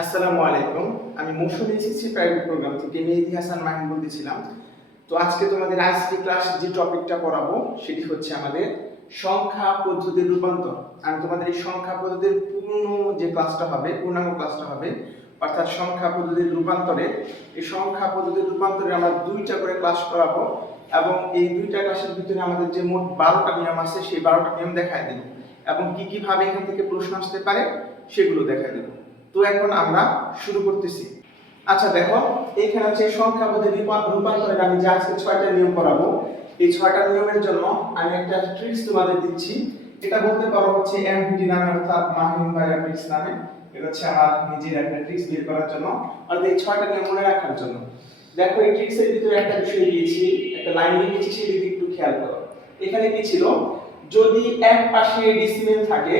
আসসালামু আলাইকুম। আমি মৌসুমী এসেছি প্রাইভেট প্রোগ্রাম থেকে মেহেদী হাসান মাহিন বলতেছিলাম। তো আজকে তোমাদের আজকে ক্লাস যে টপিকটা পড়াবো সেটি হচ্ছে আমাদের সংখ্যা পদ্ধতির রূপান্তর। আমি তোমাদের এই সংখ্যা পদ্ধতির পূর্ণাঙ্গ ক্লাসটা হবে অর্থাৎ সংখ্যা পদ্ধতির রূপান্তরে এই সংখ্যা পদ্ধতির রূপান্তরে আমরা দুইটা করে ক্লাস করাবো এবং এই দুইটা ক্লাসের ভিতরে আমাদের যে মোট 12টা নিয়ম আছে সেই 12টা নিয়ম দেখায় দেব এবং কি ভাবে এখান থেকে প্রশ্ন আসতে পারে সেগুলো দেখায় দেব। তো এখন আমরা শুরু করতেছি। আচ্ছা দেখো, এখানে হচ্ছে সংখ্যা পদ্ধতি রূপান্তরের আমি যে আজকে 6টা নিয়ম পড়াবো, এই 6টা নিয়মের জন্য আমি একটা ট্রিক্স তোমাদের দিচ্ছি। এটা বলতে পারো হচ্ছে এমভিটি নামে, অর্থাৎ মাহিন ভাইয়া ট্রিক্স নামে। এটা হচ্ছে আমার নিজের একটা ট্রিক্স বের করার জন্য, অর্থাৎ এই 6টা নিয়ম মনে রাখার জন্য। দেখো, এই ট্রিক্সের ভিতরে একটা বিষয় দিয়েছি, একটা লাইন লিখেছি, সেদিকে একটু খেয়াল করো। এখানে কি ছিল, যদি এক পাশে ডেসিমেল থাকে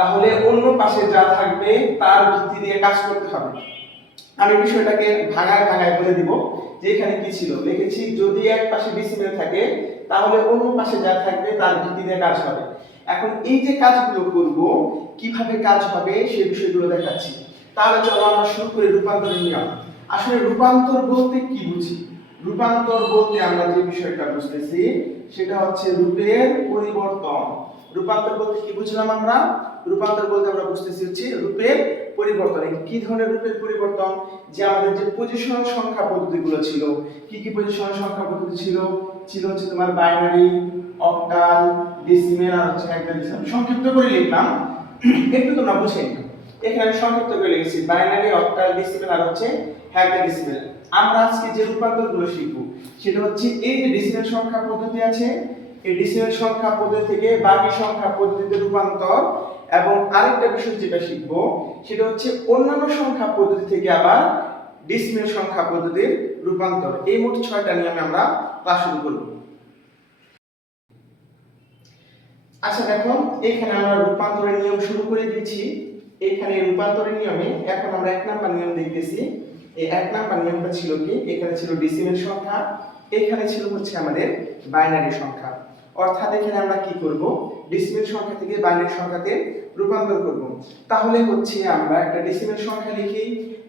তাহলে অন্য পাশে যা থাকবে তার ভিত্তি দিয়ে কাজ করতে হবে। আমি বিষয়টাকে ভাগায় ভাগায় বলে দিব যে এখানে কি ছিল। লিখেছি যদি এক পাশে ডেসিমেল থাকে তাহলে অন্য পাশে যা থাকবে তার ভিত্তি দিয়ে কাজ হবে। এখন এই যে কাজগুলো করব, কিভাবে কাজ হবে সেই বিষয়গুলো দেখাচ্ছি। তাহলে চলো আমরা শুরু করি রূপান্তরের নিয়ম। আসলে রূপান্তর বলতে কি বুঝি? রূপান্তর বলতে আমরা যে বিষয়টা বুঝতেছি সেটা হচ্ছে রূপের পরিবর্তন। রূপান্তর বলতে কি বুঝলাম আমরা? রূপান্তর বলতে আমরা বুঝতেছি হচ্ছে রূপের পরিবর্তন। কি ধরনের রূপের পরিবর্তন? যে আমাদের যে পজিশনাল সংখ্যা পদ্ধতিগুলো ছিল, কি পজিশনাল সংখ্যা পদ্ধতি ছিল? ছিল হচ্ছে তোমার বাইনারি, অক্টাল, ডেসিমেল আর হচ্ছে হেক্সাডেসিমেল। সংক্ষিপ্ত করে লিখলাম, একটু তোমরা বুঝে নিও। এখানে আমি সংক্ষিপ্ত করে লিখেছি বাইনারি, অক্টাল, ডেসিমেল আর হচ্ছে হেক্সাডেসিমেল। আমরা আজকে যে রূপান্তরগুলো শিখব সেটা হচ্ছে এই যে ডেসিমেল সংখ্যা পদ্ধতি আছে, এই ডেসিমেল সংখ্যা পদ্ধতি থেকে বাকি সংখ্যা পদ্ধতিতে রূপান্তর, এবং আরেকটা বিষয় যেটা শিখব সেটা হচ্ছে অন্যান্য সংখ্যা পদ্ধতি থেকে আবার ডেসিমেল সংখ্যা পদ্ধতির রূপান্তর। এই মোট 6টা নিয়মে আমরা ক্লাস শুরু করব। আচ্ছা দেখো, এখানে আমরা রূপান্তরের নিয়ম শুরু করে দিয়েছি। এখানে রূপান্তরের নিয়মে এখন আমরা 1 নাম্বার নিয়ম দেখতেছি। এই 1 নাম্বার নিয়মটা ছিল কি, এখানে ছিল ডেসিমেল সংখ্যা, এখানে ছিল হচ্ছে আমাদের বাইনারি সংখ্যা। অর্থাৎ এখানে আমরা কি করব, ডেসিমেল সংখ্যা থেকে বাইনারি সংখ্যাতে রূপান্তর করব। তাহলে হচ্ছে আমরা একটা ডেসিমেল সংখ্যা লিখি।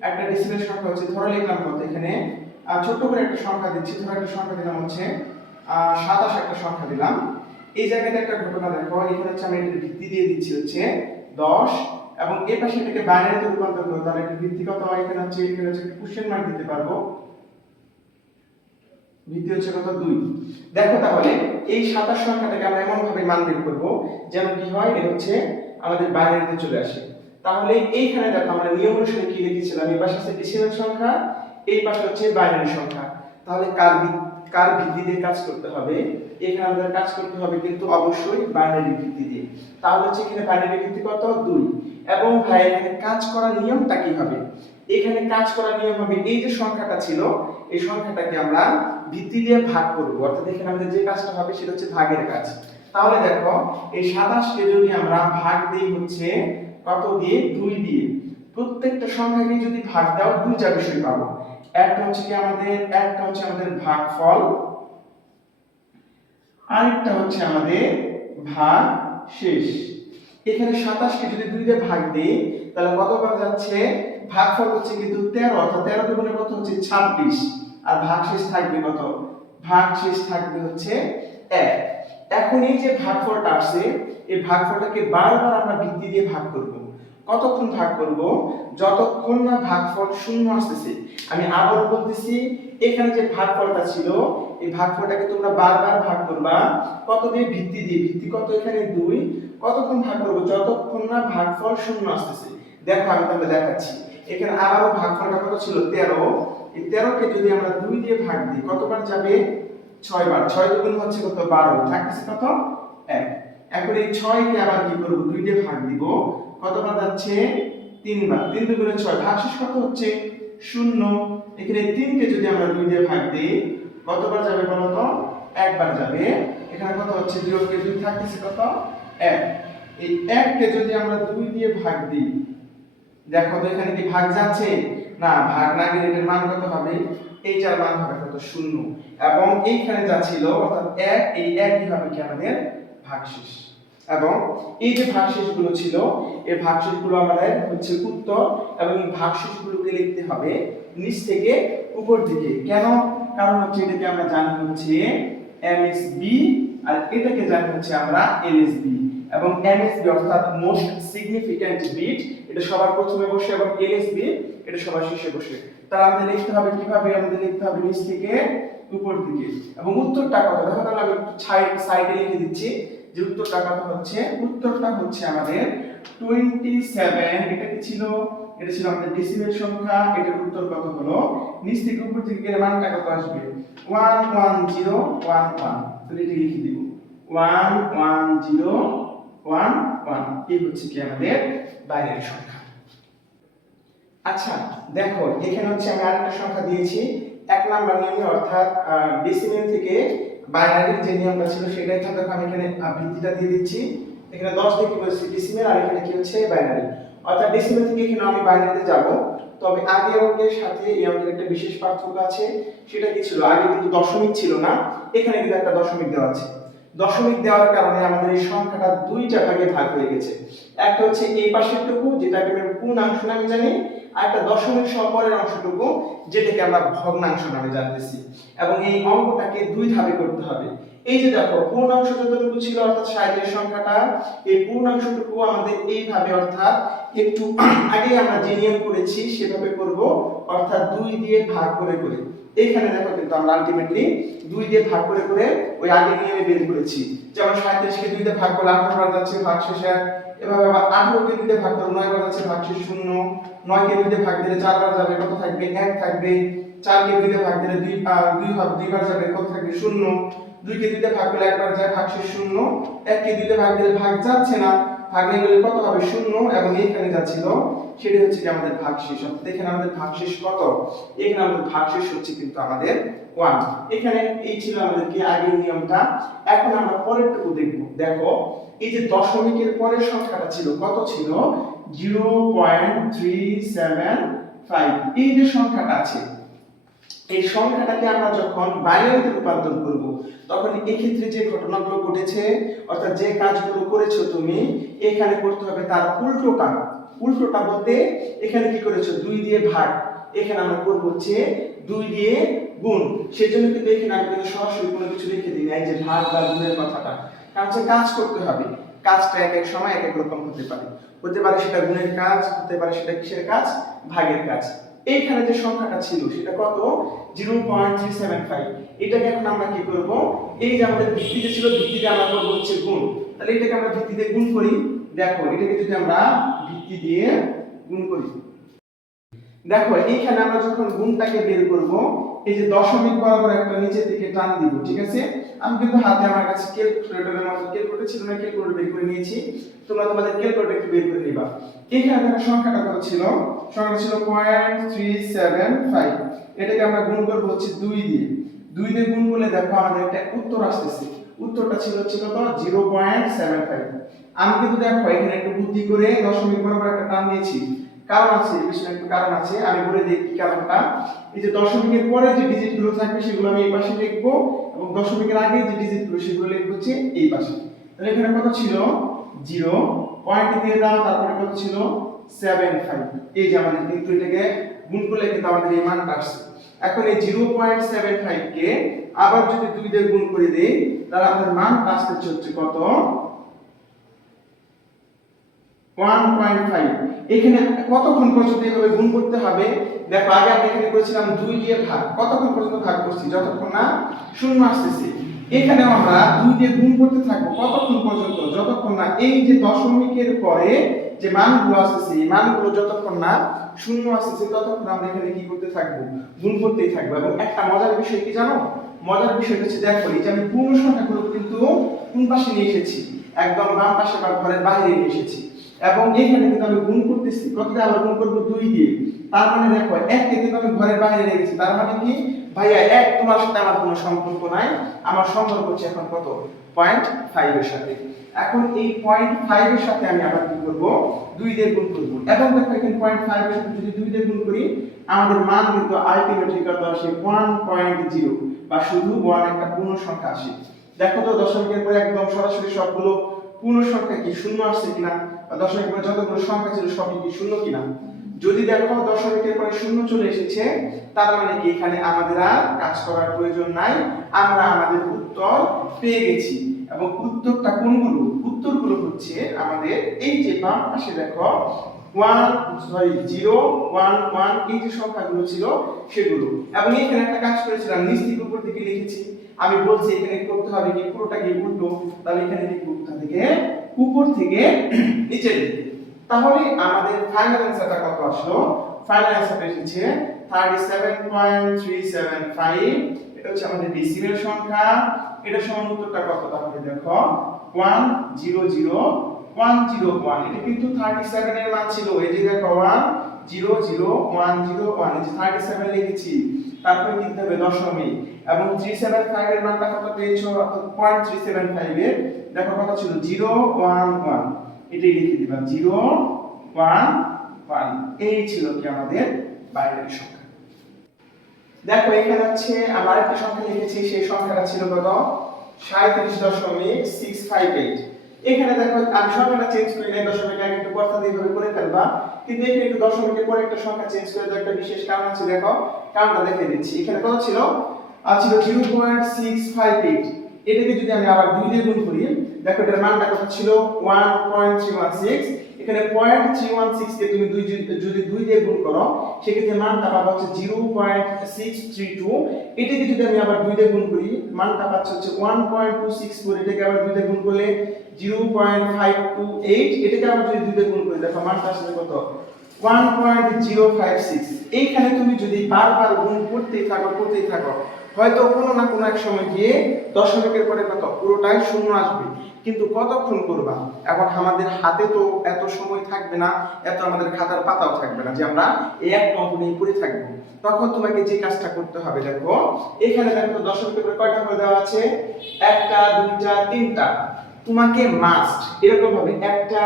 একটা ডেসিমেল সংখ্যা হচ্ছে, ধরে লিখলাম কত, এখানে ছোট করে একটা সংখ্যা দিচ্ছি, ধরে একটা সংখ্যা দিলাম হচ্ছে 27 একটা সংখ্যা দিলাম। এই জায়গাতে একটা ঘটনা দেখো, এখানে হচ্ছে আমি এটার ভিত্তি দিয়ে দিচ্ছি হচ্ছে 10 এবং এই পাশে এটাকে বাইনারিতে রূপান্তর করব। তাহলে একটা ভিত্তি কত হয়, এখানে হচ্ছে কোশ্চেন মার্ক দিতে পারবো। ভিত্তি হচ্ছে কত, 2। দেখো তাহলে এই 27 সংখ্যাটাকে আমরা এমন ভাবে মান বের করব যেন কি হয়, এটা হচ্ছে আমাদের বাইনারিতে চলে আসে। তাহলে এইখানে দেখো আমরা নিয়ম অনুসারে কি লিখেছিলাম, এই পাশে হচ্ছে ডেসিমেল সংখ্যা, এই পাশে হচ্ছে বাইনারি সংখ্যা। তাহলে কার ভিত্তি দিয়ে কাজ করতে হবে? এখানে আমাদের কাজ করতে হবে কিন্তু অবশ্যই বাইনারি ভিত্তি দিয়ে। তাহলে হচ্ছে এখানে বাইনারি ভিত্তি কত, 2। এবং ভাই এখানে কাজ করার নিয়মটা কি হবে? এখানে কাজ করার নিয়ম হবে এই যে সংখ্যাটা ছিল এই সংখ্যাটাকে আমরা ভিত্তি দিয়ে ভাগ করব। অর্থাৎ এখানে আমাদের যে কাজটা হবে সেটা হচ্ছে ভাগের কাজ। তাহলে দেখো, এই 27 কে যদি আমরা ভাগ দেই হচ্ছে কত দিয়ে, 2 দিয়ে। প্রত্যেকটা সংখ্যাকে যদি ভাগ দাও দুইটা বিষয় পাবো। একটা হচ্ছে আমাদের ভাগফল, আরেকটা হচ্ছে আমাদের ভাগ শেষ। এখানে 27 কে যদি 2 দিয়ে ভাগ দেই তাহলে কতবার যাচ্ছে, ভাগফল হচ্ছে কিন্তু 13, অর্থাৎ 13 দুগুণে কত হচ্ছে 26, আর ভাগশেষ থাকবে কত, ভাগশেষ থাকবে হচ্ছে 1। এখন এই যে ভাগফলটা আসছে এই ভাগফলটাকে বারবার আমরা ভিত্তি দিয়ে ভাগ করব। কতক্ষণ ভাগ করব, যতক্ষণ না ভাগফল শূন্য আসতেছে। আমি আবার বলতেছি, এখানে যে ভাগফলটা ছিল এই ভাগফলটাকে তোমরা বারবার ভাগ করবা কত দিয়ে, ভিত্তি দিয়ে। ভিত্তি কত, এখানে 2। কতক্ষণ ভাগ করব, যতক্ষণ না ভাগফল শূন্য আসতেছে। দেখো আমি তাহলে দেখাচ্ছি। এখানে আবারও ভাগফলটা কত ছিল, 13। এই 13 কে যদি আমরা 2 দিয়ে ভাগ দিই কতবার যাবে, 6 বার। 6 দুগুণ হচ্ছে কত, 12, থাকতেছে কত, 1। এখন এই 6 কে আবার কি করব, 2 দিয়ে ভাগ দিব, কতবার যাচ্ছে, 3 বার। 3 দুগুণে 6, ভাগশেষ কত হচ্ছে 0। এখানে 3 কে যদি আমরা 2 দিয়ে ভাগ দিই কতবার যাবে বলো তো, 1 বার যাবে। এখানে কত হচ্ছে, 2 কে 2 থাকতেছে কত, 1। এই 1 কে যদি আমরা 2 দিয়ে ভাগ দিই, দেখো তো এখানে কি ভাগ যাচ্ছে না, ভাগ না গেলে এটার মান কত হবে, এইটার মান হবে কত, 0। এবং এইখানে যা ছিল অর্থাৎ 1, এই 1ই হবে কি আমাদের ভাগশেষ। এবং এই যে ভাগশেষগুলো ছিল এই ভাগশেষগুলো আমাদের হচ্ছে উত্তর, এবং এই ভাগশেষগুলোকে লিখতে হবে নিচ থেকে উপর দিকে। কেন? কারণ হচ্ছে এটাকে আমরা জানি হচ্ছে এমএসবি, আর এটাকে জানি হচ্ছে আমরা এলএসবি। এবং এমএসবি অর্থাৎ মোস্ট সিগনিফিক্যান্ট বিট, এটা সবার প্রথমে বসে, এবং এলএসবি এটা সবার শেষে বসে। তাহলে আমাদের লিখতে হবে কিভাবে? আমাদের লিখতে হবে নিচ থেকে উপর দিকে। এবং উত্তরটা কত? দেখো, তাহলে আমি সাইডে লিখে দিচ্ছি যে উত্তরটা কত হচ্ছে। উত্তরটা হচ্ছে আমাদের 27। এটা কি ছিল? এটা ছিল আমাদের ডেসিমেল সংখ্যা। এটার উত্তর কত হলো? নিচ থেকে উপর দিকে গেলে মানটা কত আসবে? 11011। তাহলে এটা লিখে দিব 11011। এই হচ্ছে কি আমাদের বাইনারি সংখ্যা। আচ্ছা দেখো, এখানে হচ্ছে আমি আরেকটা সংখ্যা দিয়েছি 1 নাম্বার নিয়মে, অর্থাৎ ডেসিমেল থেকে বাইনারির যে নিয়মটা ছিল সেটাই থাকবে। আমি এখানে ভিত্তিটা দিয়ে দিচ্ছি। এখানে 10 দিয়ে কি বলছি? ডেসিমেল, আর এখানে কি হচ্ছে? বাইনারি। অর্থাৎ ডেসিমেল থেকে এখানে আমি বাইনারিতে যাব। তবে আগের অঙ্কের সাথে এই অঙ্কের একটা বিশেষ পার্থক্য আছে। সেটা কি ছিল? আগে কিন্তু দশমিক ছিল না, এখানে কিন্তু একটা দশমিক দেওয়া আছে। দশমিক দেওয়ার কারণে আমাদের এই সংখ্যাটা দুইটা ভাগে ভাগ হয়ে গেছে। একটা হচ্ছে এই পাশেরটুকু, যেটাকে আমি পূর্ণাংশ নামে জানি, আর একটা দশমিক সহ পরের অংশটুকু, যেটাকে আমরা ভগ্নাংশ নামে জানতেছি। এবং এই অঙ্কটাকে দুই ধাপে করতে হবে। এই যে দেখো, পূর্ণাংশ যতটুকু ছিল অর্থাৎ 60 এর সংখ্যাটা, এই পূর্ণাংশটুকু আমাদের এইভাবে, অর্থাৎ একটু আগে আমরা যে নিয়ম করেছি সেভাবে করব, অর্থাৎ 2 দিয়ে ভাগ করে করে। এইখানে দেখো কিন্তু আমরা আলটিমেটলি 2 দিয়ে ভাগ করে করে ওই আগের নিয়মে বের করেছি। যেমন 37 কে 2 দিয়ে ভাগ করলে 18 বার যাচ্ছে ভাগশেষ 1। এভাবে আবার 18 কে 2 দিয়ে ভাগ করলে 9 বার যাচ্ছে ভাগশেষ 0। 9 কে 2 দিয়ে ভাগ দিলে 4 বার যাবে, কত থাকবে? 1 থাকবে। 4 কে 2 দিয়ে ভাগ দিলে 2 বার যাবে, কত থাকবে? 0। 2 কে 2 দিয়ে ভাগ করলে একবার যায়, ভাগশেষ 0। 1 কে 2 দিয়ে ভাগ দিলে ভাগ যাচ্ছে না, ভাগ নিয়ে গেলে কত হবে? 0। এবং এইখানে যাচ্ছিল সেটা হচ্ছে কি আমাদের ভাগশেষ। অর্থাৎ এখানে আমাদের ভাগশেষ কত? এখানে আমাদের ভাগশেষ হচ্ছে কিন্তু আমাদের 1। এখানে এই ছিল আমাদের কি আগের নিয়মটা। এখন আমরা পরেরটুকু দেখব। দেখো, এই যে দশমিকের পরের সংখ্যাটা ছিল, কত ছিল? 0.375। এই যে সংখ্যাটা আছে, এই সংখ্যাটাকে আমরা যখন বাইনারিতে রূপান্তর করব, তখন এই ক্ষেত্রে যে ঘটনাগুলো ঘটেছে, অর্থাৎ যে কাজগুলো করেছো তুমি, এখানে করতে হবে তার উল্টোটা। উল্টোটা বলতে এখানে কি করেছো? 2 দিয়ে ভাগ। এখানে আমরা করব হচ্ছে 2 দিয়ে গুণ। সেজন্য কিন্তু এখানে আমি কিন্তু সরাসরি কোনো কিছু লিখে দিই না, এই যে ভাগ বা গুণের কথাটা। কারণ হচ্ছে কাজ করতে হবে। কাজটা এক এক সময় এক এক রকম হতে পারে। হতে পারে সেটা গুণের কাজ, হতে পারে সেটা কিসের কাজ? ভাগের কাজ। এইখানে যে সংখ্যাটা ছিল সেটা কত? 0.375। এটাকে এখন আমরা কি করব? এই যে আমাদের ভিত্তিতে ছিল, ভিত্তিতে আমরা করব হচ্ছে গুণ। তাহলে এটাকে আমরা ভিত্তিতে গুণ করি। দেখো, এটাকে যদি আমরা ভিত্তি দিয়ে গুণ করি, দেখো এইখানে আমরা যখন গুণটাকে বের করব, এই যে দশমিক বরাবর একটা নিচের দিকে টান দিব, ঠিক আছে? আমি কিন্তু হাতে আমার কাছে ক্যালকুলেটরের মতো, ক্যালকুলেটর ছিল না, ক্যালকুলেটর বের করে নিয়েছি। তোমরা তোমাদের ক্যালকুলেটর একটু বের করে নিবা। এইখানে দেখো সংখ্যাটা কত ছিল? সংখ্যাটা ছিল 0.375। এটাকে আমরা গুণ করব হচ্ছে 2 দিয়ে। 2 দিয়ে গুণ করলে দেখো আমাদের একটা উত্তর আসতেছে। উত্তরটা ছিল কত? 0.75। আমি কিন্তু দেখো এখানে একটু বুদ্ধি করে দশমিক বরাবর একটা টান দিয়েছি। কারণ আছে, পিছনে একটু কারণ আছে, আমি বলে দিই কি কারণটা। এই যে দশমিকের পরে যে ডিজিটগুলো থাকবে সেগুলো আমি এই পাশে লিখব, এবং দশমিকের আগে যে ডিজিটগুলো সেগুলো লিখব হচ্ছে এই পাশে। তাহলে এখানে কত ছিল? 0 পয়েন্ট দিয়ে দাও, তারপরে কত ছিল? 75। এই যে আমাদের কিন্তু এটাকে গুণ করলে কিন্তু আমাদের এই মানটা আসছে। এখন এই 0.75 কে আবার যদি 2 দিয়ে গুণ করে দেই, তাহলে আমাদের মানটা আসছে হচ্ছে কত? 1.5। এখানে কতক্ষণ পর্যন্ত এইভাবে গুণ করতে হবে? দেখো, আগে আমি এখানে করেছিলাম 2 দিয়ে ভাগ। কতক্ষণ পর্যন্ত ভাগ করছি? যতক্ষণ না 0 আসতেছে। এখানে আমরা 2 দিয়ে গুণ করতে থাকবো কতক্ষণ পর্যন্ত? যতক্ষণ না এই যে দশমিকের পরে যে মানগুলো আসতেছে, এই মানগুলো যতক্ষণ না 0 আসতেছে, ততক্ষণ আমরা এখানে কি করতে থাকবো? গুণ করতেই থাকবো। এবং একটা মজার বিষয় কি জানো? মজার বিষয় হচ্ছে, দেখো এই যে আমি পূর্ণ সংখ্যাগুলো কিন্তু কোন পাশে নিয়ে এসেছি? একদম বাম পাশে বা ঘরের বাইরে নিয়ে এসেছি। এবং এখানে কিন্তু আমি গুণ করতেছি, কত দিয়ে আমরা গুণ করব? 2 দিয়ে। তার মানে দেখো 1 কে কিন্তু আমি ঘরের বাইরে রেখেছি। তার মানে কি? ভাইয়া 1 তোমার সাথে আমার কোনো সম্পর্ক নাই, আমার সম্পর্ক হচ্ছে এখন কত? 0.5 এর সাথে। এখন এই 0.5 এর সাথে আমি আবার কি করব? 2 দিয়ে গুণ করব। এবং দেখো এখানে 0.5 এর সাথে যদি 2 দিয়ে গুণ করি, আমাদের মান কিন্তু আলটিমেটলি কত আসে? 1.0, বা শুধু 1 একটা পূর্ণ সংখ্যা আসে। দেখো তো দশমিকের পরে একদম সরাসরি সবগুলো পূর্ণ সংখ্যা কি শূন্য আসছে কিনা, বা দশমিকের পরে যতগুলো সংখ্যা ছিল সবই কি শূন্য কিনা। যদি দেখো দশমিকের পরে শূন্য চলে এসেছে, তার মানে কি এখানে আমাদের আর কাজ করার প্রয়োজন নাই, আমরা আমাদের উত্তর পেয়ে গেছি। এবং উত্তরটা কোনগুলো? উত্তরগুলো হচ্ছে আমাদের এই যে বাম পাশে দেখো 0 1 1 এই যে সংখ্যাগুলো ছিল সেগুলো। এবং এখানে একটা কাজ করেছিলাম, নিচ থেকে উপর দিকে লিখেছি। আমি বলছি এখানে করতে হবে কি পুরোটা কি উল্টো, তাহলে এখানে লিখব কোথা থেকে, উপর থেকে নিচে লিখব। তাহলে আমাদের ফাইনাল অ্যানসারটা কত আসলো? ফাইনাল অ্যানসারটা এসেছে 37.375। এটা হচ্ছে আমাদের ডেসিমেল সংখ্যা। এটা সমান উত্তরটা কত? তাহলে দেখো 100,101। এটা কিন্তু 37 এর মান ছিল। এই যে দেখো 100,101, এই যে 37 লিখেছি, তারপরে লিখতে হবে দশমিক। এবং 375 এর মানটা কত পেয়েছো? অর্থাৎ 0.375 এর দেখো কত ছিল? 011। এটাই লিখে দিবা 011। এই ছিল কি আমাদের বাইনারি সংখ্যা। দেখো এখানে হচ্ছে আমরা একটা সংখ্যা লিখেছি, সেই সংখ্যাটা ছিল কত? 37.658। এখানে দেখো আমি সংখ্যাটা চেঞ্জ করি নাই, দশমিক আগে একটু কথা দিয়ে ভাবে করে ফেলবা, কিন্তু এখানে একটু দশমিকের পরে একটা সংখ্যা চেঞ্জ করে দেওয়ার একটা বিশেষ কারণ আছে। দেখো কারণটা দেখিয়ে দিচ্ছি। এখানে কত ছিল? ছিল 0.658। এটাকে যদি আমি আবার 2 দিয়ে গুণ করি, দেখো এটার মানটা কত ছিল? 1.316। এখানে 0.316 কে তুমি যদি 2 দিয়ে গুণ করো, সেক্ষেত্রে মানটা পাবা হচ্ছে 0.632। এটাকে যদি আমি আবার 2 দিয়ে গুণ করি, মানটা পাচ্ছি হচ্ছে 1.264। এটাকে আবার 2 দিয়ে গুণ করলে 0.528। এটাকে আবার যদি 2 দিয়ে গুণ করি, দেখো মানটা আসলে কত? 1.056। এইখানে তুমি যদি বারবার গুণ করতেই থাকো, হয়তো কোনো না কোনো এক সময় গিয়ে দশমিকের পরে কত? পুরোটাই শূন্য আসবে। কিন্তু কতক্ষণ করবা? এখন আমাদের হাতে তো এত সময় থাকবে না, এত আমাদের খাতার পাতাও থাকবে না যে আমরা এই এক অঙ্ক নিয়ে পড়ে থাকবো। তখন তোমাকে যে কাজটা করতে হবে, দেখো এখানে দেখো দশমিকের পরে কয়টা করে দেওয়া আছে? 1 2 3 টা। তোমাকে মাস্ট এরকম ভাবে 1 2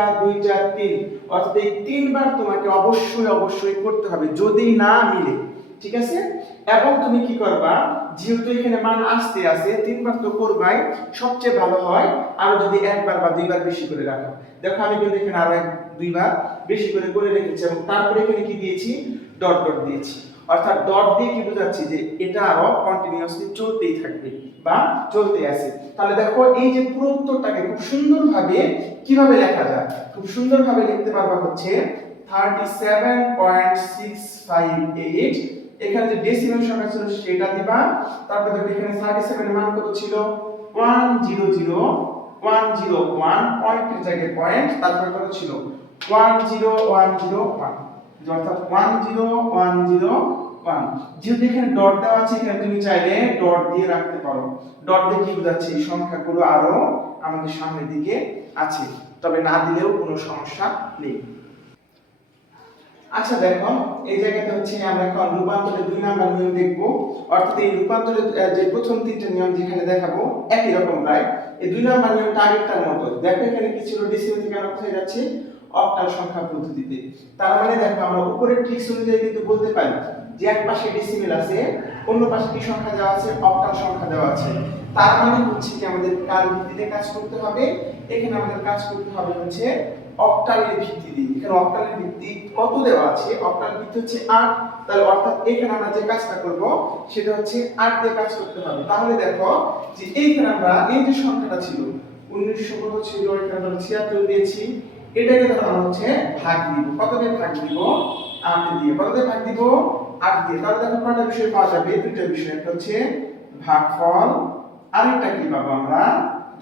3, অর্থাৎ এই 3 বার তোমাকে অবশ্যই করতে হবে, যদি না মিলে, ঠিক আছে? এবং তুমি কি করবা, যেহেতু এখানে মান আসতে আছে 3 বার তো করবাই, সবচেয়ে ভালো হয় আরো যদি একবার বা দুইবার বেশি করে রাখো। দেখো আমি কিন্তু এখানে আরো দুইবার বেশি করে রেখেছি, এবং তারপরে এখানে কি দিয়েছি? ডট দিয়েছি। অর্থাৎ ডট দিয়ে কি বোঝাচ্ছি? যে এটা আরো কন্টিনিউয়াসলি চলতেই থাকবে বা চলতে আছে। তাহলে দেখো এই যে পুরো উত্তরটাকে খুব সুন্দরভাবে কিভাবে লেখা যায়? খুব সুন্দরভাবে লিখতে পারবা হচ্ছে 37.658। এখানে যে ডেসিমেল সংখ্যা ছিল সেটা দিবা। তারপর দেখো এখানে 37 এর মান কত ছিল? 100,101। পয়েন্টের জায়গায় পয়েন্ট, তারপর কত ছিল? 10101, অর্থাৎ 10101। যেহেতু এখানে ডট দেওয়া আছে, এখানে তুমি চাইলে ডট দিয়ে রাখতে পারো। ডট দিয়ে কি বোঝাচ্ছে? এই সংখ্যাগুলো আরো আমাদের সামনের দিকে আছে, তবে না দিলেও কোনো সমস্যা নেই। আচ্ছা দেখো এই জায়গাতে হচ্ছে আমরা এখন রূপান্তরের 2 নাম্বার নিয়ম দেখব। অর্থাৎ এই রূপান্তরের যে প্রথম 3টা নিয়ম যেখানে দেখাবো একই রকম প্রায়, এই 2 নাম্বার নিয়মটা আগেরটার মতো। দেখো এখানে কি ছিল? ডেসিমেল থেকে আমরা কোথায় যাচ্ছি? অক্টাল সংখ্যা পদ্ধতিতে। তার মানে দেখো আমরা উপরের ট্রিক্স অনুযায়ী কিন্তু বলতে পারি যে এক পাশে ডেসিমেল আছে, অন্য পাশে কি সংখ্যা দেওয়া আছে? অক্টাল সংখ্যা দেওয়া আছে। তার মানে হচ্ছে কি আমাদের কার ভিত্তিতে কাজ করতে হবে? এখানে আমাদের কাজ করতে হবে হচ্ছে অক্টালের ভিত্তি দিয়ে। এখানে অক্টালের ভিত্তি কত দেওয়া আছে? অক্টাল ভিত্তি হচ্ছে 8। তাহলে অর্থাৎ এখানে আমরা যে কাজটা করব সেটা হচ্ছে 8 দিয়ে কাজ করতে হবে। তাহলে দেখো যে এইখানে আমরা এই যে সংখ্যাটা ছিল 1900 কত ছিল, এখানে আমরা 76 দিয়েছি। এটাকে ধরো আমরা হচ্ছে ভাগ দিব। কত দিয়ে ভাগ দিব? 8 দিয়ে। কত দিয়ে ভাগ দিব? 8 দিয়ে। তাহলে দেখো কয়টা বিষয় পাওয়া যাবে? দুইটা বিষয়, একটা হচ্ছে ভাগফল, আরেকটা কি পাবো আমরা?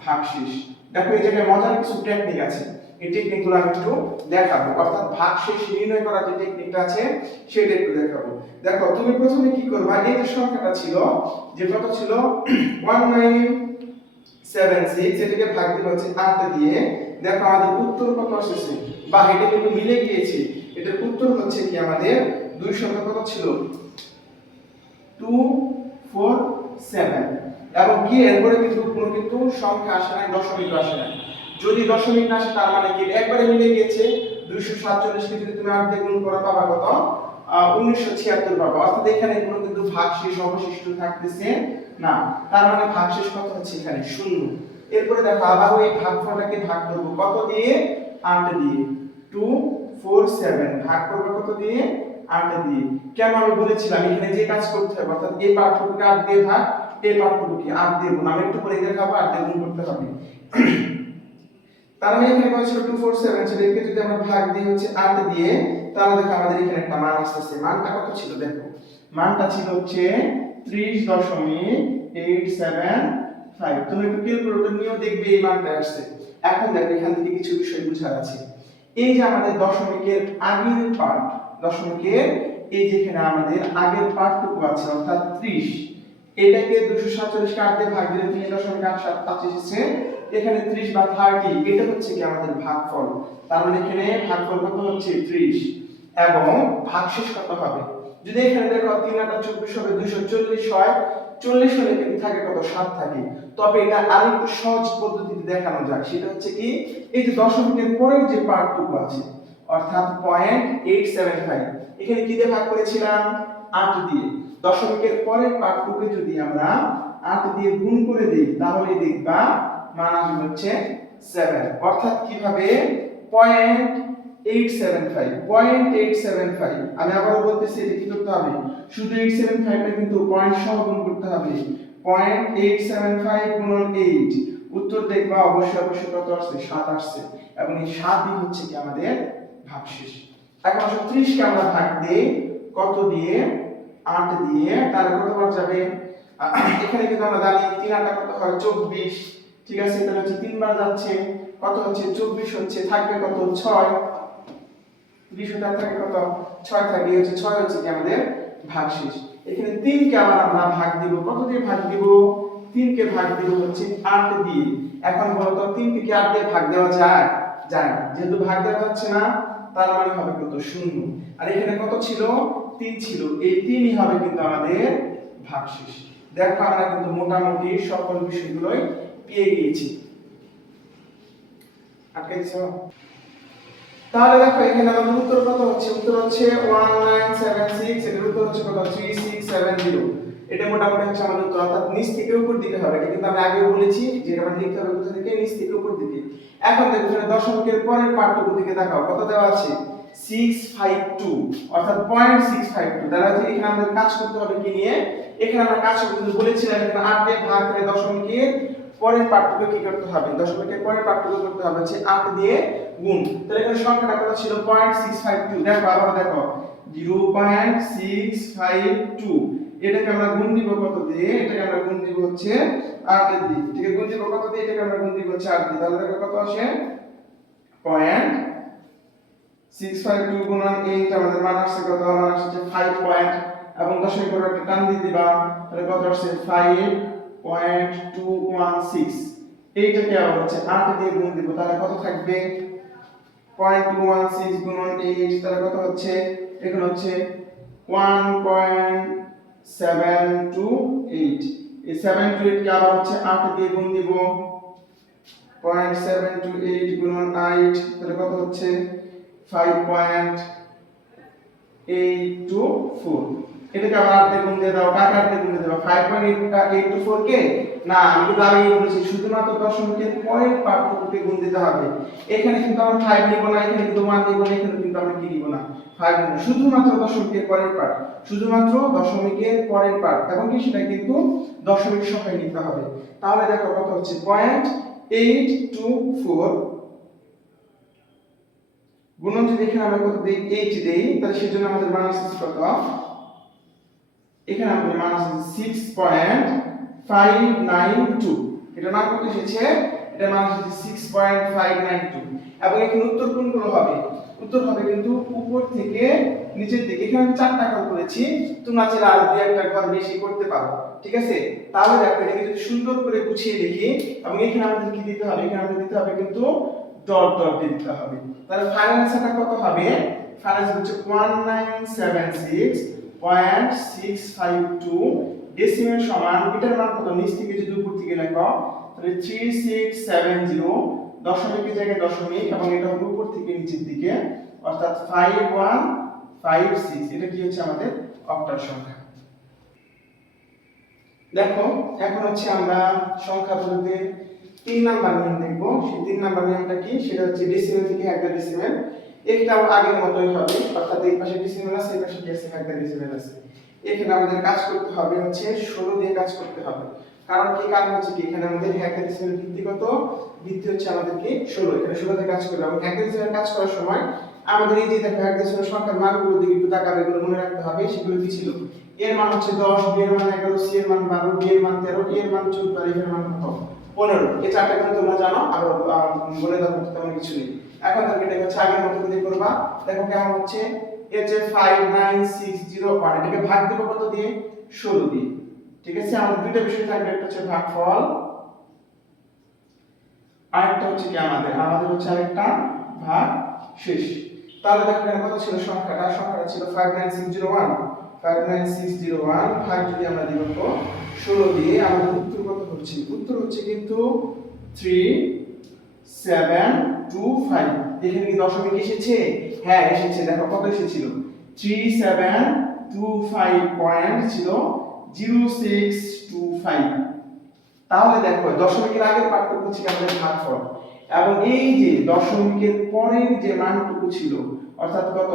ভাগশেষ। দেখো এই জায়গায় মজার কিছু টেকনিক আছে, এই টেকনিকগুলো আমি একটু দেখাবো। অর্থাৎ ভাগশেষ নির্ণয় করার যে টেকনিকটা আছে সেটা একটু দেখাবো। দেখো তুমি প্রথমে কি করবা? এই যে সংখ্যাটা ছিল, যে কত ছিল? 1976, এটাকে ভাগ দিলে হচ্ছে 8 দিয়ে। দেখো আমাদের উত্তর কত এসেছে, বা এটা কিন্তু মিলে গিয়েছে। এটার উত্তর হচ্ছে কি আমাদের 200 কত ছিল? 247। এবং কি এরপরে কিন্তু সংখ্যা আসে না, দশমিক আসে না। যদি দশমিক না আসে তার মানে কি একবারে মিলে গিয়েছে। 247 কে যদি তুমি 8 দিয়ে গুণ করো পাবা কত? 1976 পাবা। অর্থাৎ এখানে কোনো কিন্তু ভাগশেষ অবশিষ্ট থাকতেছে না। তার মানে ভাগশেষ কত হচ্ছে? এখানে 0। এরপরে দেখো আবারও এই ভাগফলটাকে ভাগ করব কত দিয়ে 8 দিয়ে 2 4 7 ভাগ করব কত দিয়ে 8 দিয়ে কেন আমি বলেছিলাম এখানে যে কাজ করতে হবে অর্থাৎ এই পার্টটুকুকে 8 দিয়ে ভাগ এই পার্টটুকুকে 8 দিয়ে গুণ আমি একটু পরে দেখাবো 8 দিয়ে গুণ করতে হবে তার মানে এখানে কত ছিল 2 4 7 ছিল একে যদি আমরা ভাগ দিই হচ্ছে 8 দিয়ে তাহলে দেখো আমাদের এখানে একটা মান আসছে মানটা কত ছিল দেখো মানটা ছিল হচ্ছে 30.875 তুমি একটু ক্যালকুলেটর নিয়েও দেখবে এই মানটা আসছে এখন দেখো এখান থেকে কিছু বিষয় বোঝার আছে এই যে আমাদের দশমিকের আগের পার্ট দশমিকের এই যেখানে আমাদের আগের পার্টটুকু আছে অর্থাৎ 30 এটাকে 247 কে 8 দিয়ে ভাগ দিলে 3.875 এসেছে এখানে 30 বা 30 এটা হচ্ছে কি আমাদের ভাগফল তার মানে এখানে ভাগফল কত হচ্ছে 30 এবং ভাগশেষ কত হবে যদি এখানে দেখো 3 8 24 হবে 240 হয় 40 হলে কিন্তু থাকে কত 7 থাকে তবে এটা আরেকটু সহজ পদ্ধতিতে দেখানো যায় সেটা হচ্ছে কি এই যে দশমিকের পরের যে পার্টটুকু আছে অর্থাৎ 0.875 এখানে কি দিয়ে ভাগ করেছিলাম 8 দিয়ে দশমিকের পরের পার্টটুকুকে যদি আমরা 8 দিয়ে গুণ করে দেই তাহলে দেখবা মান আসবে হচ্ছে 7 অর্থাৎ কিভাবে 0.875 আমি আবারো বলতেছি এটা কি করতে হবে শুধু 875 টা কিন্তু পয়েন্ট সহ গুণ করতে হবে 0.875 গুণন 8 উত্তর দেখবা অবশ্যই কত আসছে 7 আসছে এবং এই 7ই হচ্ছে কি আমাদের ভাগশেষ এখন 30 কে আমরা ভাগ দেই কত দিয়ে 8 দিয়ে তার কতবার যাবে এখানে কিন্তু আমরা জানি 3 8 কত হয় 24 ঠিক আছে তাহলে হচ্ছে 3 বার যাচ্ছে কত হচ্ছে 24 হচ্ছে থাকবে কত 6 20 থাকে কত 6 থাকে হচ্ছে 6 হচ্ছে কি আমাদের ভাগশেষ এখানে 3 কে আবার আমরা ভাগ দিব কত দিয়ে ভাগ দিব 3 কে ভাগ দিব হচ্ছে 8 দিয়ে এখন বলো তো 3 কে কি 8 দিয়ে ভাগ দেওয়া যায় যায় না যেহেতু ভাগ দেওয়া যাচ্ছে না তার মানে হবে কত 0 আর এখানে কত ছিল 3 ছিল এই 3ই হবে কিন্তু আমাদের ভাগশেষ দেখো আমরা কিন্তু মোটামুটি সকল বিষয়গুলোই পেয়ে গিয়েছি আটকাইছো তাহলে দেখো এখানে আমাদের উত্তর কত হচ্ছে উত্তর হচ্ছে 1976 এর উত্তর হচ্ছে কত 3670 এটা মোটামুটি হচ্ছে আমাদের উত্তর অর্থাৎ নিচ থেকে উপর দিকে হবে এটা কিন্তু আমি আগেও বলেছি যে আমরা লিখতে হবে কোথা থেকে নিচ থেকে উপর দিকে এখন দেখো এখানে দশমিকের পরের পার্টটুকু দিকে তাকাও কত দেওয়া আছে 652 অর্থাৎ 0.652 তাহলে হচ্ছে এখানে আমাদের কাজ করতে হবে কি নিয়ে এখানে আমরা কাজ করতে বলেছিলাম এখানে 8 দিয়ে ভাগ করে দশমিকের পরের পার্টটুকু কি করতে হবে দশমিকের পরের পার্টটুকু করতে হবে হচ্ছে 8 দিয়ে গুণ তাহলে এখানে সংখ্যাটা কত ছিল 0.652 দেখো আবার দেখো 0.652 এটাকে আমরা গুণ দিব কত দিয়ে এটাকে আমরা গুণ দিব হচ্ছে 8 দিয়ে ঠিক আছে গুণ দিব কত দিয়ে এটাকে আমরা গুণ দিব হচ্ছে 8 দিয়ে তাহলে দেখো কত আসে 0.652 গুণন 8 আমাদের মান আসছে কত মান আসছে 5 পয়েন্ট এবং দশমিক পরে একটা টান দিয়ে দিবা তাহলে কত আসছে 5.216 এইটাকে আবার হচ্ছে 8 দিয়ে গুণ দিব তাহলে কত থাকবে 0.216 গুণন 8 তাহলে কত হচ্ছে এখানে হচ্ছে 1.728 এই 728 কে আবার হচ্ছে 8 দিয়ে গুণ দিব 0.728 গুণন 8 তাহলে কত হচ্ছে 5.824 এটাকে আবার 8 দিয়ে গুণ দিয়ে দাও কাকে 8 দিয়ে গুণ দিয়ে দাও 5.824 কে না আমি কিন্তু আগে বলেছি শুধুমাত্র দশমিকের পরের পার্টটুকুকে গুণ দিতে হবে এখানে কিন্তু আমরা 5 নিব না এখানে কিন্তু 1 নিব না এখানে কিন্তু আমরা কি নিব না 5 নিব শুধুমাত্র দশমিকের পরের পার্ট শুধুমাত্র দশমিকের পরের পার্ট এবং কি সেটা কিন্তু দশমিক সংখ্যায় নিতে হবে তাহলে দেখো কত হচ্ছে 0.824 গুণন যদি এখানে আমরা কত দেই 8 দেই তাহলে সেজন্য আমাদের মান আসছে কত এখানে আমাদের মান আসছে 6.592 এটা মান কত এসেছে এটা মান এসেছে 6.592 এবং এখানে উত্তর কোনগুলো হবে উত্তর হবে কিন্তু উপর থেকে নিচের দিকে এখানে আমি 4টা ঘর করেছি তোমরা চাইলে আরো দুই একটা ঘর বেশি করতে পারো ঠিক আছে তাহলে দেখো এটাকে যদি সুন্দর করে গুছিয়ে লিখি এবং এখানে আমাদের কি দিতে হবে এখানে আমাদের দিতে হবে কিন্তু ডট ডট দিতে হবে তাহলে ফাইনাল অ্যান্সারটা কত হবে ফাইনাল অ্যান্সার হচ্ছে 1976.652 ডেসিমেল সমান এটার মান কত নিচ থেকে যদি উপর থেকে লেখো তাহলে 3670 দশমিকের জায়গায় দশমিক এবং এটা হবে উপর থেকে নিচের দিকে অর্থাৎ 5156 এটা কি হচ্ছে আমাদের অক্টাল সংখ্যা দেখো এখন হচ্ছে আমরা সংখ্যা বলতে 3 নাম্বার নিয়ম দেখবো। সেই 3 নাম্বার নিয়মটা কি, সেটা হচ্ছে ডেসিমেল থেকে হেক্সাডেসিমেল। এটাও আগের মতোই হবে, অর্থাৎ এই পাশে ডেসিমেল আছে, এই পাশে কি আছে, হেক্সাডেসিমেল আছে। এখানে আমাদের কাজ করতে হবে হচ্ছে 16 দিয়ে কাজ করতে হবে। কারণ কি, কারণ হচ্ছে কি, এখানে আমাদের হেক্সাডেসিমেল ভিত্তি কত, ভিত্তি হচ্ছে আমাদের কি 16, এখানে 16 দিয়ে কাজ করবে। এবং হেক্সাডেসিমেল কাজ করার সময় আমাদের এই যে দেখো হেক্সাডেসিমেল সংখ্যার মানগুলো দিকে একটু তাকাবে, এগুলো মনে রাখতে হবে। সেগুলো কি ছিল, এর মান হচ্ছে 10, বি এর মান 11, সি এর মান 12, ডি এর মান 13, ই এর মান 14, আর এফ এর মান কত, 15। এই চারটা কিন্তু তোমরা জানো, আর বলে দেওয়ার মতো তেমন কিছু নেই। এখন তাহলে এটা হচ্ছে আগের মতো করে করবা। দেখো কেমন হচ্ছে, এর যে 5 9 6 0 1, এটাকে ভাগ দেব কত দিয়ে, 16 দিয়ে। ঠিক আছে, আমাদের দুইটা বিষয় থাকবে, একটা হচ্ছে ভাগফল, আরেকটা হচ্ছে কি আমাদের হচ্ছে আরেকটা ভাগ শেষ। তাহলে দেখো এখানে কত ছিল সংখ্যাটা ছিল 59601। 59601 ভাগ যদি আমরা দিব তো 16 দিয়ে, আমাদের উত্তর কত হচ্ছে, উত্তর হচ্ছে কিন্তু 3725। এখানে কি দশমিক এসেছে, হ্যাঁ এসেছে। দেখো কত এসেছিল, 3725 পয়েন্ট ছিল 0625। তাহলে দেখো দশমিকের আগের পার্থক্য হচ্ছে আমাদের ভাগফল, এবং এই যে দশমিকের পরের যে মানটুকু ছিল, অর্থাৎ কত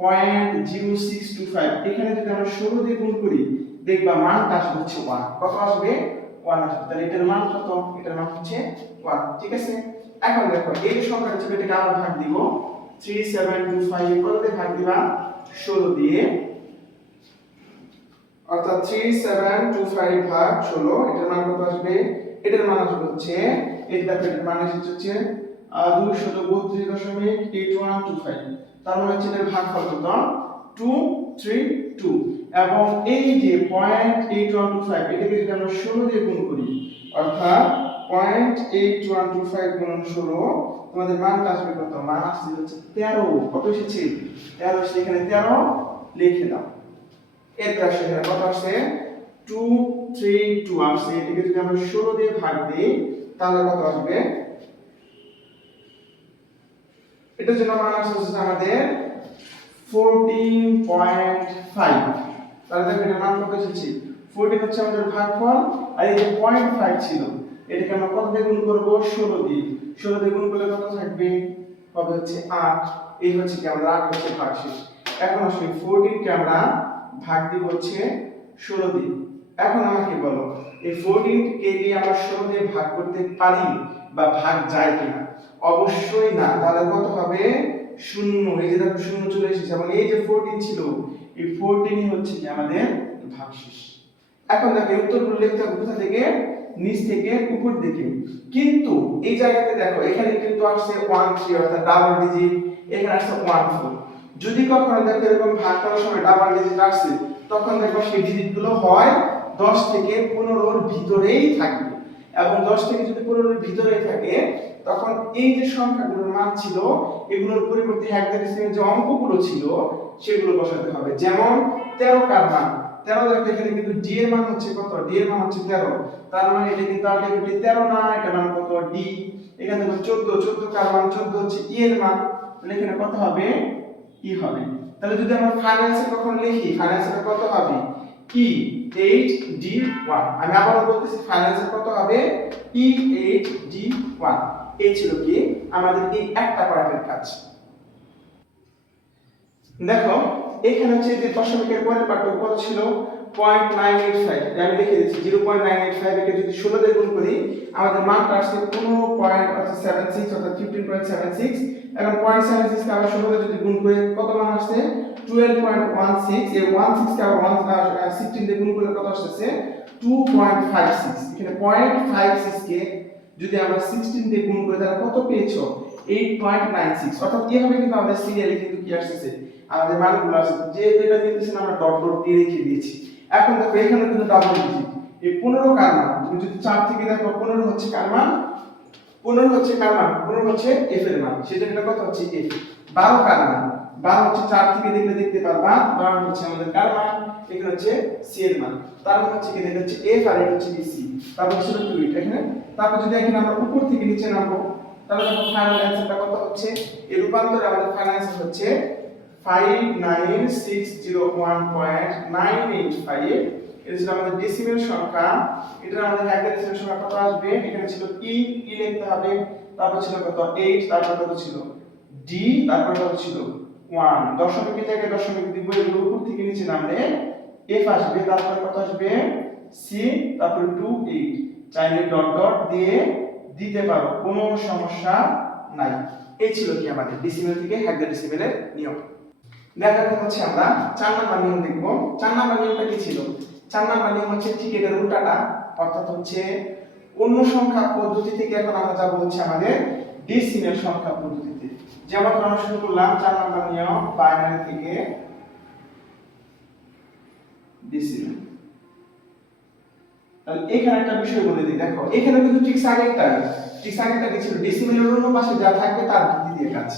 0.0625, এখানে যদি আমরা 16 দিয়ে গুণ করি, দেখবা মানটা আসবে হচ্ছে 1। কত আসবে, 1 আসবে। তাহলে এটার মান কত, এটার মান হচ্ছে 1। ঠিক আছে, এখন দেখো এই যে সংখ্যাটা ছিল, এটাকে আমরা ভাগ দিব 3725, কত দিয়ে ভাগ দিবা, 16 দিয়ে। অর্থাৎ 3725 ভাগ 16, এটার মান কত আসবে, এটার মান আসবে হচ্ছে, এটার মান হচ্ছে 232.8125। তার মানে হচ্ছে এটার ভাগফল কত, 232। এবং এই যে 0.8125, এটাকে যদি আমরা 16 দিয়ে গুণ করি, অর্থাৎ 0.8125 গুণন 16, তোমাদের মানটা আসবে কত, মান আসছে হচ্ছে 13। কত এসেছে, 13। সেখানে 13 লিখে দাও। এরপর আসলে এখানে কত আসছে, 232 আসছে। এটাকে যদি আমরা 16 দিয়ে ভাগ দিই, তাহলে কত আসবে, এটার জন্য মান আসছে আমাদের 14.5। তাহলে দেখো এটার মান কত এসেছে, 14 হচ্ছে আমাদের ভাগফল। আর এই যে 0.5 ছিল, এটাকে আমরা কত দিয়ে গুণ করব, 16 দিয়ে। 16 দিয়ে গুণ করলে কত থাকবে, হবে হচ্ছে 8। এই হচ্ছে কি আমরা 8 হচ্ছে ভাগশেষ। এখন আসলে 14 কে আমরা ভাগ দিব হচ্ছে 16 দিয়ে। এখন আমাকে বলো, এই 14 কে দিয়ে আমরা 16 দিয়ে ভাগ করতে পারি বা ভাগ যায় কিনা, অবশ্যই না। তাহলে কত হবে, শূন্য। এই যে দেখো শূন্য চলে এসেছে, এবং এই যে 14 ছিল, এই 14ই হচ্ছে কি আমাদের ভাগশেষ। এখন দেখো উত্তরগুলো লিখতে হবে কোথা থেকে, নিচ থেকে উপর দিকে। কিন্তু এই জায়গাতে দেখো এখানে কিন্তু আসছে 13, অর্থাৎ ডাবল ডিজিট, এখানে আসছে 14। যদি কখনো দেখো এরকম ভাগ করার সময় ডাবল ডিজিট আসছে, তখন দেখো সেই ডিজিটগুলো হয় 10 থেকে 15 এর ভিতরেই থাকবে। এবং 10 থেকে যদি 15 এর ভিতরে থাকে, তখন এই যে সংখ্যাগুলোর মান ছিল, এগুলোর পরিবর্তে হেক্সাডেসিমেলের যে অঙ্কগুলো ছিল সেগুলো বসাতে হবে। যেমন 13 কার মান, 13 দেখো এখানে কিন্তু ডি এর মান হচ্ছে কত, ডি এর মান হচ্ছে 13। তার মানে এটা কিন্তু আলটিমেটলি 13 না, এটা মান কত, ডি। এখানে দেখো 14 কার মান, 14 হচ্ছে ই এর মান। তাহলে এখানে কত হবে, ই হবে। তাহলে যদি আমরা ফাইনান্সে কখন লিখি, ফাইনান্সে কত হবে, ই 8d1। আমি আবারও বলতেছি, ফাইনান্সে কত হবে, ই 8d1। এই ছিল কি আমাদের এই একটা পার্টের কাজ। দেখো এখানে হচ্ছে যে দশমিকের পরের পার্থক্য কত ছিল, 0.985। আমি লিখে দিচ্ছি 0.985, একে যদি 16 দিয়ে গুণ করি, আমাদের মানটা আসছে 15.76, অর্থাৎ 15.76। এখন 0.76 কে আমরা 16 দিয়ে যদি গুণ করি, কত মান আসছে, 12.16। এই 16 কে আবার 16 দিয়ে গুণ করলে কত আসছে, 2.56। এখানে 0.56 কে যদি আমরা 16 দিয়ে গুণ করি, তাহলে কত পেয়েছো, 8.96। অর্থাৎ এইভাবে কিন্তু আমাদের সিরিয়ালে কিন্তু কি আসছে, আমাদের মানগুলো আসছে। যে এটা দিতেছেন আমরা ডট ডট দিয়ে রেখে দিয়েছি। এখন দেখো এখানে কিন্তু ডাবল ডিজিট, এই 15 কার মান, তুমি যদি 4 থেকে দেখো 15 হচ্ছে কার মান, 15 হচ্ছে কার মান, 15 হচ্ছে এফ এর মান। সেটা এটা কত হচ্ছে এফ। 12 কার মান, 12 হচ্ছে 4 থেকে দেখলে দেখতে পারবা, 12 হচ্ছে আমাদের কার মান, এখানে হচ্ছে সি এর মান। তার মানে হচ্ছে কি, এটা হচ্ছে এফ আর এটা হচ্ছে সি। তারপর ছিল 2 এটা এখানে। তারপর যদি এখানে আমরা উপর থেকে নিচে নামবো, তাহলে দেখো ফাইনাল অ্যানসারটা কত হচ্ছে, এই রূপান্তরে আমাদের ফাইনাল অ্যানসার হচ্ছে 59601.985। এটা ছিল আমাদের ডেসিমেল সংখ্যা। এটা আমাদের হেক্সাডেসিমেল সংখ্যা কত আসবে? এখানে ছিল ই লিখতে হবে, তারপর ছিল কত 8, তারপর কত ছিল ডি, তারপর কত ছিল 1। দশমিকের জায়গায় দশমিক দিব, এগুলো উপর থেকে নিচে নামলে এফ আসবে, তারপর কত আসবে সি, তারপর 2 8। চাইলে ডট ডট দিয়ে দিতে পারো, কোনো সমস্যা নাই। এই ছিল কি আমাদের ডেসিমেল থেকে হেক্সাডেসিমেলের নিয়ম। দেখা হচ্ছে আমরা 4 নাম্বার নিয়ম দেখব। 4 নাম্বার নিয়মটা কি ছিল? 4 নাম্বার নিয়ম হচ্ছে ঠিক এটার উল্টাটা, অর্থাৎ হচ্ছে অন্য সংখ্যা পদ্ধতি থেকে এখন আমরা যাব হচ্ছে আমাদের ডেসিমেল সংখ্যা পদ্ধতিতে। যেমন আমরা শুরু করলাম 4 নাম্বার নিয়ম বাইনারি থেকে ডেসিমেল। তাহলে এখানে একটা বিষয় বলে দিই, দেখো এখানে কিন্তু ঠিক আগেরটা কি ছিল? ডেসিমেলের অন্য পাশে যা থাকবে তার ভিত্তি দিয়ে কাজ।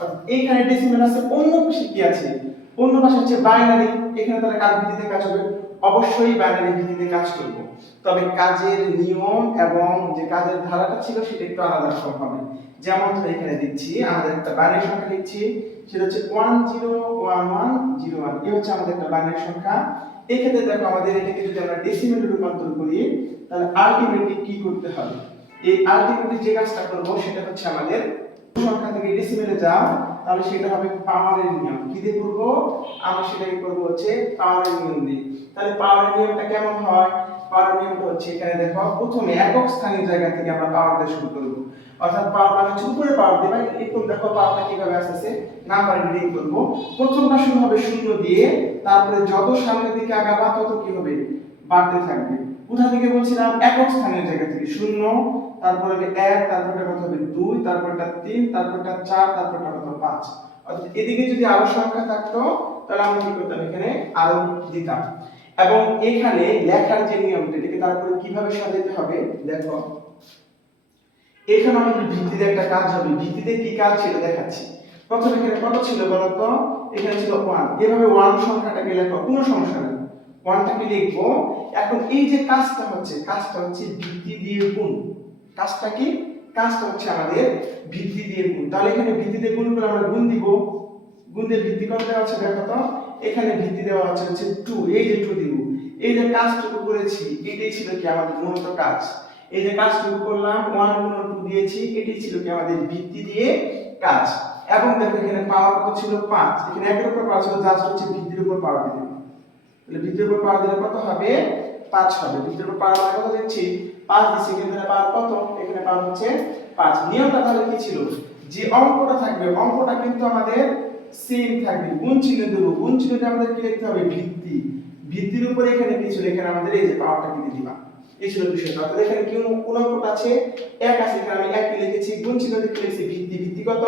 অর্থাৎ এইখানে ডেসিমেল আছে, অন্য পাশে কি আছে? অন্য পাশে হচ্ছে বাইনারি। এখানে তাহলে কার ভিত্তিতে কাজ হবে? অবশ্যই বাইনারি ভিত্তিতে কাজ করব। তবে কাজের নিয়ম এবং যে কাজের ধারাটা ছিল সেটা একটু আলাদা রকম হবে। যেমন ধরে এখানে দিচ্ছি, আমাদের একটা বাইনারি সংখ্যা লিখছি, সেটা হচ্ছে 101101। এই হচ্ছে আমাদের একটা বাইনারি সংখ্যা। এই ক্ষেত্রে দেখো আমাদের এটাকে যদি আমরা ডেসিমেলে রূপান্তর করি, তাহলে আলটিমেটলি কি করতে হবে? এই আলটিমেটলি যে কাজটা করব সেটা হচ্ছে আমাদের সংখ্যা থেকে ডেসিমেলে যাও, তাহলে সেটা হবে পাওয়ারের নিয়ম। কি দিয়ে করব? আমরা সেটাকে করব হচ্ছে পাওয়ারের নিয়ম দিয়ে। তাহলে পাওয়ারের নিয়মটা কেমন হয়? পাওয়ারের নিয়মটা হচ্ছে এখানে দেখো, প্রথমে একক স্থানীয় জায়গা থেকে আমরা পাওয়ার দিয়ে শুরু করব। অর্থাৎ পাওয়ার মানে হচ্ছে উপরে পাওয়ার দিয়ে, একটু দেখো পাওয়ারটা কিভাবে আসছে, নাম্বার রিডিং করব। প্রথমটা শুরু হবে 0 দিয়ে, তারপরে যত সামনের দিকে আগাবা তত কি হবে? বাড়তে থাকবে। কোথা থেকে বলছিলাম? একক স্থানীয় জায়গা থেকে 0, তারপরে 1, তারপরটা কত হবে 2, তারপরটা 3, তারপরটা 4, তারপরটা কত 5। অর্থাৎ এদিকে যদি আরো সংখ্যা থাকতো তাহলে আমরা কি করতাম? এখানে আরো দিতাম। এবং এখানে লেখার যে নিয়মটা, এটাকে তারপরে কিভাবে সাজাতে হবে দেখো। এখানে আমাদের ভিত্তিতে একটা কাজ হবে। ভিত্তিতে কি কাজ সেটা দেখাচ্ছি। প্রথমে এখানে কত ছিল বলতো? এখানে ছিল 1। এভাবে 1 সংখ্যাটাকে লেখো, কোনো সমস্যা নেই। 1টাকে লিখবো। এখন এই যে কাজটা হচ্ছে ভিত্তি দিয়ে গুণ। কাজটা কি? কাজটা হচ্ছে আমাদের ভিত্তি দিয়ে গুণ। তাহলে এখানে ভিত্তি দিয়ে গুণ করে আমরা গুণ দিব। গুণ দিয়ে ভিত্তি কত দেওয়া আছে দেখো তো। এখানে ভিত্তি দেওয়া আছে হচ্ছে 2, এই যে 2 দিব। এই যে কাজটুকু করেছি, এটাই ছিল কি আমাদের মূলত কাজ। এই যে কাজটুকু করলাম 1 গুণন 2 দিয়েছি, এটাই ছিল কি আমাদের ভিত্তি দিয়ে কাজ। এবং দেখো এখানে পাওয়ার কত ছিল? 5। এখানে একের উপর পাওয়ার ছিল, জাস্ট হচ্ছে ভিত্তির উপর পাওয়ার দিতে হবে। তাহলে ভিত্তির উপর পাওয়ার দিলে কত হবে? 5 হবে। ভিত্তির উপর পাওয়ার কত দিচ্ছি? 5 দিচ্ছি। এখানে পাওয়ার কত? এখানে পাওয়ার হচ্ছে 5। নিয়মটা তাহলে কি ছিল? যে অঙ্কটা থাকবে, অঙ্কটা কিন্তু আমাদের সেম থাকবে। গুণ চিহ্ন দেব। গুণ চিহ্নটা আমাদের কি লিখতে হবে? ভিত্তি। ভিত্তির উপরে এখানে কি ছিল? এখানে আমাদের এই যে পাওয়ারটা কি দিবা। এই ছিল বিষয়টা। অর্থাৎ এখানে কি কোন অঙ্কটা আছে? 1 আছে, এখানে আমি 1 লিখেছি। গুণ চিহ্ন দিয়ে লিখেছি ভিত্তি। ভিত্তি কত?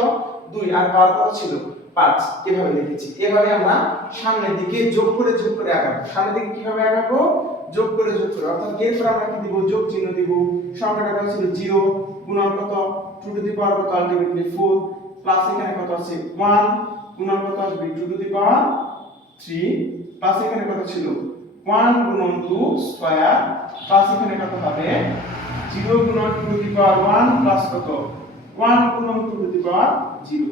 2। আর পাওয়ার কত ছিল? 5। এভাবে লিখেছি। এভাবে আমরা সামনের দিকে যোগ করে আগাবো। সামনের দিকে কিভাবে আগাবো? যোগ করে। অর্থাৎ এরপর আমরা কি দিব? যোগ চিহ্ন দিব। সংখ্যাটা কত ছিল? 0, গুণন কত? 2 টু দি পাওয়ার কত? আলটিমেটলি 4, প্লাস এখানে কত আছে? 1, গুণন কত আসবে? 2 টু দি পাওয়ার 3, প্লাস এখানে কত ছিল? 1 গুণন 2 স্কয়ার, প্লাস এখানে কত হবে? 0 গুণন 2 টু দি পাওয়ার 1 প্লাস কত? 1 গুণন 2 টু দি পাওয়ার 0।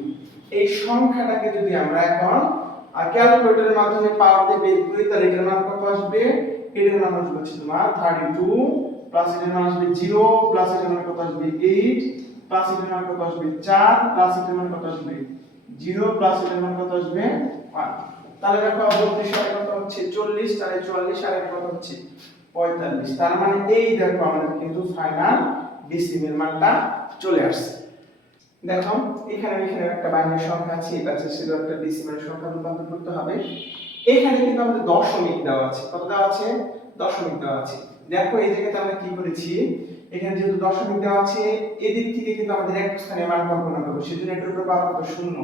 এই সংখ্যাটাকে যদি আমরা এখন ক্যালকুলেটরের মাধ্যমে পাওয়ার দিয়ে বের করি, তাহলে এটার মান কত আসবে? এটার মান আসবে হচ্ছে তোমার 32, প্লাস এটার মান আসবে 0, প্লাস এটার মান কত আসবে? 8, প্লাস এটার মান কত আসবে? 4, প্লাস এটার মান কত আসবে? 0, প্লাস এটার মান কত আসবে? 1। তাহলে দেখো 32 আর কত হচ্ছে? 40, তাহলে 44 আর কত হচ্ছে? 45। তার মানে এই দেখো আমাদের কিন্তু ফাইনাল ডেসিমেল মানটা চলে আসছে। দেখো এখানে একটা বাইনারি সংখ্যা আছে, এটা আছে সেটা একটা ডেসিমেল সংখ্যা রূপান্তর করতে হবে। এখানে কিন্তু আমাদের দশমিক দেওয়া আছে। কত দেওয়া আছে? দশমিক দেওয়া আছে। দেখো এই জায়গাতে আমরা কি করেছি? এখানে যেহেতু দশমিক দেওয়া আছে, এদিক থেকে কিন্তু আমাদের এক স্থানে মান কল্পনা করব। সেজন্য এটার উপর পাওয়ার কত? 0।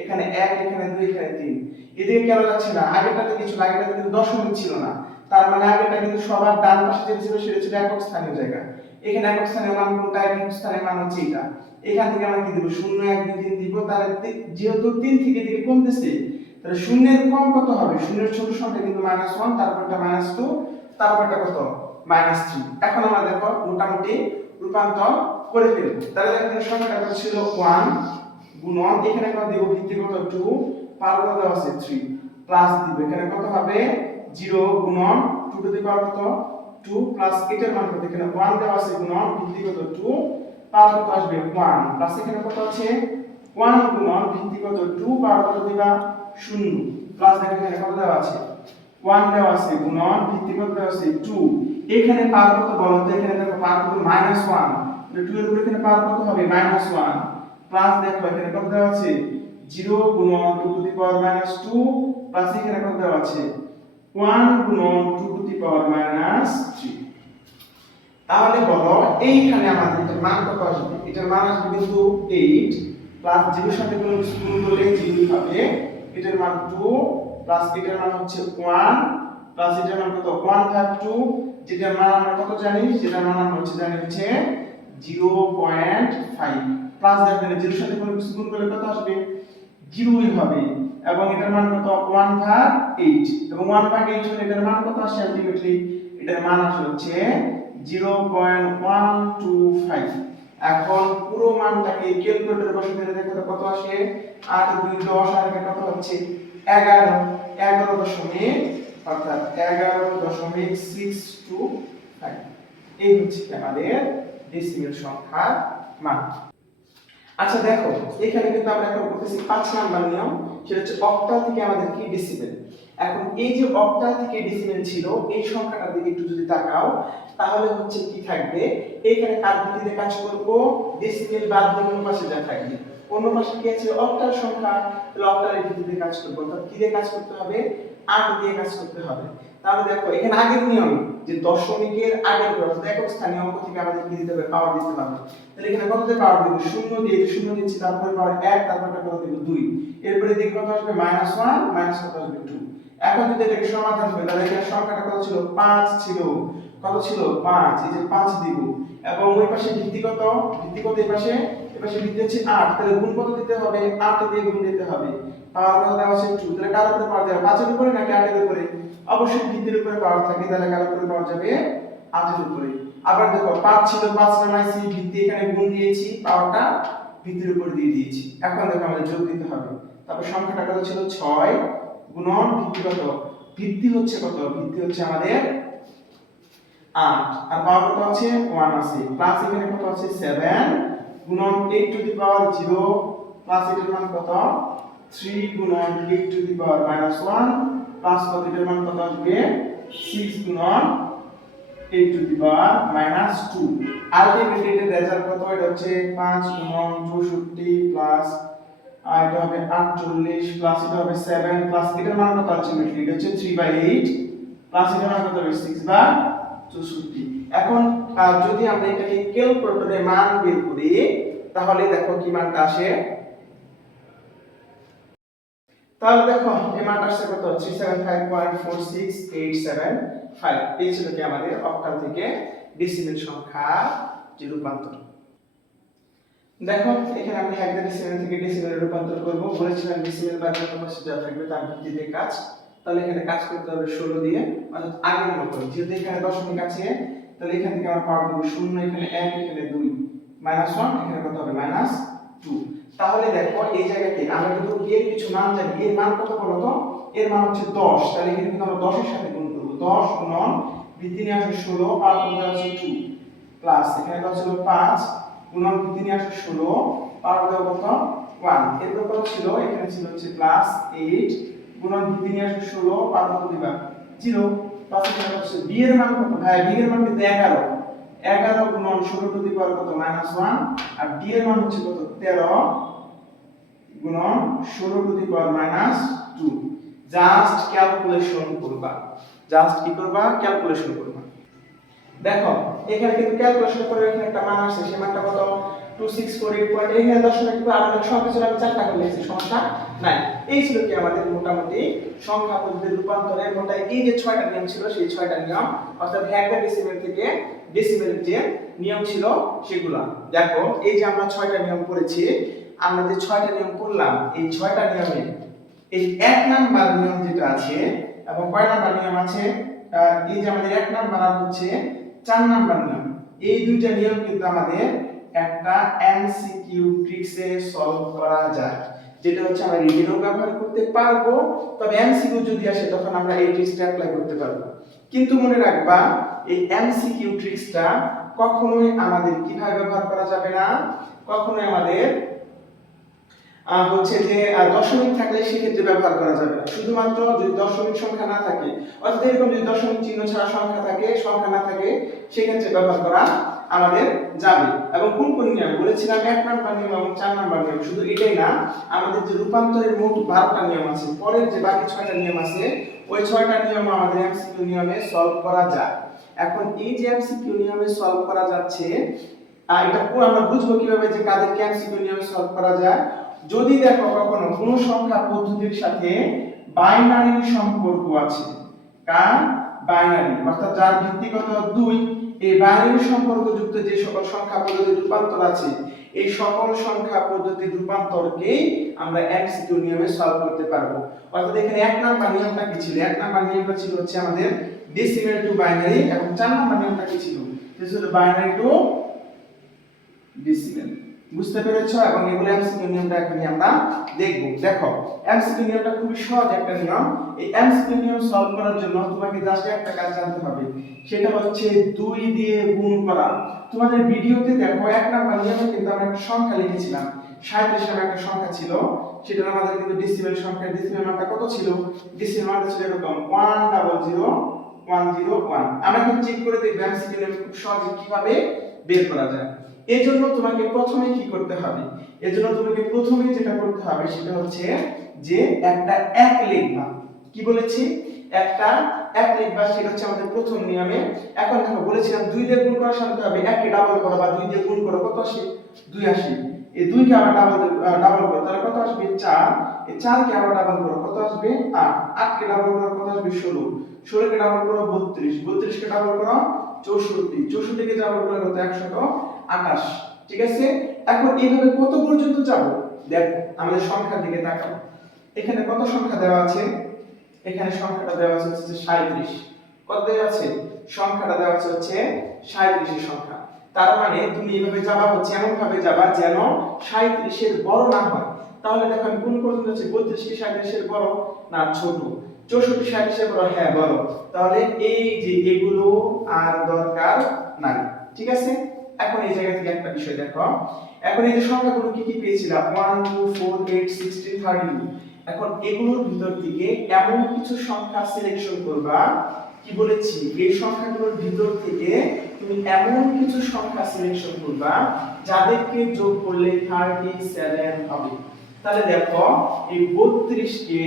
এখানে 1, এখানে 2, এখানে 3। এদিকে কেন যাচ্ছে না? আগেরটাতে কিছু না, আগেরটাতে কিন্তু দশমিক ছিল না। তার মানে আগেরটা কিন্তু সবার ডান পাশে যেটা ছিল সেটা ছিল একক স্থানীয় জায়গা। এখানে একক স্থানীয় মান কোনটা? একক স্থানীয় মান হচ্ছে এটা। এখান থেকে আমরা কি দেব? 0, 1, 2, 3 দিব। তাহলে যেহেতু 3 থেকে দিকে কমতেছে, তাহলে শূন্যের কম কত হবে? শূন্যের ছোট সংখ্যা কিন্তু -1, তারপরটা -2, তারপরটা কত? -3। এখন আমরা দেখো মোটামুটি রূপান্তর করে ফেলব। তাহলে দেখো সংখ্যাটা কত ছিল? 1 গুণন এখানে কত দিব? ভিত্তি কত? 2, পাওয়ার কত আছে? 3, প্লাস দিব। এখানে কত হবে? 0 গুণন 2 টু দি পাওয়ার কত 2 প্লাস এটার মান কত এখানে 1 দেওয়া আছে গুণন ভিত্তি কত 2 পাওয়ার কত আসবে 1 প্লাস এখানে কত আছে 1 গুণন ভিত্তি কত 2 পাওয়ার কত দিবা 0 প্লাস দেখো এখানে কত দেওয়া আছে 1 দেওয়া আছে গুণন ভিত্তি কত দেওয়া আছে 2 এখানে পাওয়ার কত বলো তো এখানে দেখো পাওয়ার কত -1 তাহলে 2 এর উপরে এখানে পাওয়ার কত হবে -1 প্লাস দেখো এখানে কত দেওয়া আছে 0 গুণন 2 টু দি পাওয়ার -2 প্লাস এখানে কত দেওয়া আছে 1 গুণন 2 টু দি পাওয়ার -3 তাহলে বলো এইখানে আমাদের এটার মান কত আসবে এটার মান আসবে কিন্তু 8 প্লাস 0 এর সাথে কোনো কিছু গুণ করলে 0 হবে এটার মান 2 প্লাস এটার মান হচ্ছে 1 প্লাস এটার মান কত 1 ভাগ 2 যেটার মান আমরা কত জানি যেটার মান আমরা জানি হচ্ছে 0.5 প্লাস দেখেন 0 এর সাথে কোনো কিছু গুণ করলে কত আসবে 0ই হবে এবং এটার মান কত 1 ভাগ 8 এবং 1 ভাগ 8 হলে এটার মান কত আসে আলটিমেটলি এটার মান আসে হচ্ছে 0.125 এখন পুরো মানটাকে ক্যালকুলেটরে বসে দিলে দেখো তো কত আসে 8 2 10 আর এখানে কত হচ্ছে 11 11 দশমিক অর্থাৎ 11.625 এই হচ্ছে আমাদের ডেসিমেল সংখ্যার মান আচ্ছা দেখো এখানে কিন্তু আমরা এখন করতেছি 5 নাম্বার নিয়ম সেটা হচ্ছে অক্টাল থেকে আমাদের কি ডেসিমেল এখন এই যে অক্টাল থেকে ডেসিমেল ছিল এই সংখ্যাটার দিকে একটু যদি তাকাও তাহলে হচ্ছে কি থাকবে এখানে কার ভিত্তিতে কাজ করব ডেসিমেল বাদ দিয়ে অন্য পাশে যা থাকবে অন্য পাশে কি আছে অক্টাল সংখ্যা তাহলে অক্টালের ভিত্তিতে কাজ করব অর্থাৎ কি দিয়ে কাজ করতে হবে 8 দিয়ে কাজ করতে হবে তাহলে দেখো এখানে আগের নিয়ম যে দশমিকের আগের ঘর অর্থাৎ একক স্থানীয় অঙ্ক থেকে আমাদের কি দিতে হবে পাওয়ার দিতে হবে তাহলে এখানে কত দিয়ে পাওয়ার দেব 0 দিয়ে 0 দিচ্ছি তারপরে পাওয়ার 1 তারপরে কত দেব 2 এরপরে দেখো কত আসবে -1 মাইনাস কত আসবে 2 এখন যদি এটাকে সমাধান করি তাহলে এখানে সংখ্যাটা কত ছিল 5 ছিল কত ছিল 5 এই যে 5 দিব এবং ওই পাশে ভিত্তি কত এই পাশে ভিত্তি হচ্ছে 8 তাহলে গুণ কত দিতে হবে 8 দিয়ে গুণ দিতে হবে পাওয়ার কত দেওয়া আছে 2 তাহলে কার উপরে পাওয়ার দেওয়া 5 এর উপরে নাকি 8 এর উপরে অবশ্যই ভিত্তির উপরে পাওয়ার থাকে তাহলে কার উপরে পাওয়ার যাবে 8 এর উপরে আবার দেখো 5 ছিল 5 নামাইছি ভিত্তি এখানে গুণ দিয়েছি পাওয়ারটা ভিত্তির উপরে দিয়ে দিয়েছি এখন দেখো আমাদের যোগ দিতে হবে তারপর সংখ্যাটা কত ছিল 6 গুণন ভিত্তি কত ভিত্তি হচ্ছে কত ভিত্তি হচ্ছে আমাদের 8 আর পাওয়ার কত আছে 1 আছে প্লাস এখানে কত আছে 7 গুণন 8 টু দি পাওয়ার 0 প্লাস এটার মান কত 3 গুণন 8 টু দি পাওয়ার -1 প্লাস কত এটার মান কত আসবে 6 গুণন 8 টু দি পাওয়ার -2 আলটিমেটলি এর রেজাল্ট কত এটা হচ্ছে 5 গুণন 64 প্লাস আর এটা হবে 48 প্লাস এটা হবে 7 প্লাস এটার মান কত আলটিমেটলি এটা হচ্ছে 3/8 প্লাস এটার মান কত হবে 6/64 এখন যদি আমরা এটাকে ক্যালকুলেটরে মান বের করি তাহলে দেখো কি মানটা আসে তাহলে দেখো এই মানটা আসছে কত 375.46875 এই ছিল কি আমাদের অক্টাল থেকে ডেসিমেল সংখ্যা যে রূপান্তর দেখো এখানে আমি হেক্সাডেসিমেল থেকে ডেসিমেলে রূপান্তর করব বলেছিলাম ডেসিমেল বা কোন পাশে যা থাকবে তার ভিত্তিতে কাজ তাহলে এখানে কাজ করতে হবে 16 দিয়ে অর্থাৎ আগের মতো যেহেতু এখানে দশমিক আছে তাহলে এখান থেকে আমরা পাওয়ার দেব 0 এখানে 1 এখানে 2 -1 এখানে কত হবে -2 তাহলে দেখো এই জায়গাতে আমরা কিন্তু এর কিছু মান জানি এর মান কত বলো তো এর মান হচ্ছে 10 তাহলে এখানে কিন্তু আমরা 10 এর সাথে গুণ করব 10 গুণন ভিত্তি নিয়ে আসে 16 আর কত আছে 2 প্লাস এখানে কত ছিল 5 গুণন ভিত্তি নিয়ে আসে 16 আর কত 1 এরপর কত ছিল এখানে ছিল হচ্ছে +8 গুণন ভিত্তি নিয়ে আসে 16 আর কত দিবা 0 প্লাস এখানে হচ্ছে b এর মান কত ভাই b এর মান কিন্তু 11 গুণন 16 টু দি পাওয়ার কত -1 আর d এর মান হচ্ছে কত 13 গুণন 16 to the power -2 just calculation করবা দেখো এখানে কিন্তু ক্যালকুলেশন করে এখানে একটা মান আসছে সেই মানটা কত 2648 এখানে দশমিক একটু আলাদা সংখ্যা ছিল আমি চারটা করে লিখেছি সমস্যা নাই এই ছিল কি আমাদের মোটামুটি সংখ্যা পদ্ধতির রূপান্তরের মোটা এই যে 6টা নিয়ম ছিল সেই 6টা নিয়ম অর্থাৎ হেক্সাডেসিমেল থেকে ডেসিমেলের যে নিয়ম ছিল সেগুলো দেখো এই যে আমরা 6টা নিয়ম পড়েছি আমরা যে 6টা নিয়ম পড়লাম এই 6টা নিয়মে এই 1 নাম্বার নিয়ম যেটা আছে এবং কয় নাম্বার নিয়ম আছে এই যে আমাদের 1 নাম্বার আর হচ্ছে 4 নাম্বার নিয়ম এই দুইটা নিয়ম কিন্তু আমাদের একটা এমসিকিউ ট্রিক্সে সলভ করা যায় যেটা হচ্ছে আমরা রিডিংও ব্যবহার করতে পারবো, তবে এমসিকিউ যদি আসে তখন আমরা এই ট্রিক্সটা অ্যাপ্লাই করতে পারবো। কিন্তু মনে রাখবা এই এমসিকিউ ট্রিক্সটা কখনোই আমাদের কিভাবে ব্যবহার করা যাবে না, কখনোই আমাদের হচ্ছে যে দশমিক থাকলে সেক্ষেত্রে ব্যবহার করা যাবে না। শুধুমাত্র যদি দশমিক সংখ্যা না থাকে, অর্থাৎ এরকম যদি দশমিক চিহ্ন ছাড়া সংখ্যা না থাকে সেক্ষেত্রে ব্যবহার করা আমাদের যাবে। এবং কোন কোন নিয়ম বলেছিলাম, 1 নাম্বার নিয়ম এবং 4 নাম্বার নিয়ম। শুধু এটাই না, আমাদের যে রূপান্তরের মোট 12টা নিয়ম আছে, পরের যে বাকি 6টা নিয়ম আছে ওই 6টা নিয়ম আমাদের এমসিকিউ নিয়মে সলভ করা যায়। এখন এই যে এমসিকিউ নিয়মে সলভ করা যাচ্ছে, এটা পুরো আমরা বুঝবো কিভাবে যে কাদের এমসিকিউ নিয়মে সলভ করা যায়। যদি দেখো কখনো কোন সংখ্যা পদ্ধতির সাথে বাইনারি সম্পর্ক আছে, কার বাইনারি, অর্থাৎ যার ভিত্তিগত 2, এই বাইনারি সম্পর্কযুক্ত যে সকল সংখ্যা পদ্ধতির রূপান্তর আছে এই সকল সংখ্যা পদ্ধতির রূপান্তরকে আমরা এমসিকিউ নিয়মে সলভ করতে পারবো। অর্থাৎ এখানে 1 নাম্বার নিয়মটা কি ছিল? 1 নাম্বার নিয়মটা ছিল হচ্ছে আমাদের ডেসিমেল টু বাইনারি, এবং 4 নাম্বার নিয়মটা কি ছিল? যে ছিল বাইনারি টু ডেসিমেল। বুঝতে পেরেছো? এবং এগুলো এমসিকিউ নিয়মটা এখন আমরা দেখব। দেখো এমসিকিউ নিয়মটা খুবই সহজ একটা নিয়ম। এই এমসিকিউ নিয়ম সলভ করার জন্য তোমাকে জাস্ট একটা কাজ জানতে হবে, সেটা হচ্ছে 2 দিয়ে গুণ করা। তোমাদের ভিডিওতে দেখো 1 নাম্বার নিয়মে কিন্তু আমরা একটা সংখ্যা লিখেছিলাম, 37 নামে একটা সংখ্যা ছিল, সেটা আমাদের কিন্তু ডেসিমেল সংখ্যা। ডেসিমেল মানটা কত ছিল? ডেসিমেল মানটা ছিল এরকম 100101। আমরা এখন চেক করে দেখব এমসিকিউ নিয়ম খুব সহজে কিভাবে বের করা যায়। এজন্য তোমাকে প্রথমে কি করতে হবে? এজন্য তোমাকে প্রথমে যেটা করতে হবে সেটা হচ্ছে যে একটা 1 লিখবা। কি বলেছি? একটা 1 লিখবা, সেটা হচ্ছে আমাদের প্রথম নিয়মে। এখন দেখো বলেছিলাম 2 দিয়ে গুণ করার সাথে হবে 1 কে ডাবল করো, বা 2 দিয়ে গুণ করো কত আসে? 2 আসে। এই 2 কে আবার ডাবল করো, তাহলে কত আসবে? 4। এই 4 কে আবার ডাবল করো, কত আসবে? 8। 8 কে ডাবল করো কত আসবে? 16। 16 কে ডাবল করো 32। 32 কে ডাবল করো 64। 64 কে ডাবল করলে কত? 128। ঠিক আছে? এখন এইভাবে কত পর্যন্ত যাব? দেখো আমাদের সংখ্যার দিকে তাকাও। এখানে কত সংখ্যা দেওয়া আছে? এখানে সংখ্যাটা দেওয়া আছে হচ্ছে 37। কত দেওয়া আছে? সংখ্যাটা দেওয়া আছে হচ্ছে 37 এর সংখ্যা। তার মানে তুমি এইভাবে যাবা, হচ্ছে এমন ভাবে যাবা যেন 37 এর বড় না হয়। তাহলে দেখো আমি কোন পর্যন্ত আছে? 32 কি 37 এর বড়? না, ছোট। 64 37 এর বড়? হ্যাঁ, বড়। তাহলে এই যে এগুলো আর দরকার নাই। ঠিক আছে? এখন এই জায়গা থেকে একটা বিষয় দেখো, এখন এই যে সংখ্যাগুলো কি কি পেয়েছিলাম? 1 2 4 8 16 32। এখন এগুলোর ভিতর থেকে এমন কিছু সংখ্যা সিলেকশন করবা, কি বলেছি? এই সংখ্যাগুলোর ভিতর থেকে তুমি এমন কিছু সংখ্যা সিলেকশন করবা যাদেরকে যোগ করলে 37 হবে। তাহলে দেখো এই 32 কে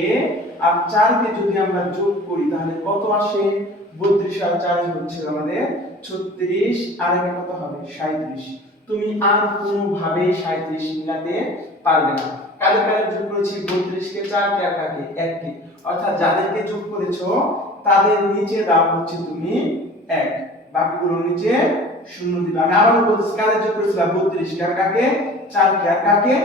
আর 4 কে যদি আমরা যোগ করি তাহলে কত আসে? 32 আর 4 হচ্ছে আমাদের 36, আর এটা কত হবে? 37। তুমি আর কোনোভাবে 37 মিলাতে পারবে না। কাদের কাদের যোগ করেছি? 32 কে 4 কে আর কাকে? 1 কে। অর্থাৎ যাদেরকে যোগ করেছো তাদের নিচে দাও হচ্ছে তুমি 1, বাকিগুলোর নিচে 0 দিবা। আমি আবারো বলছি, কাদের যোগ করেছিলাম? 32 কে আর কাকে? 4 কে আর কাকে?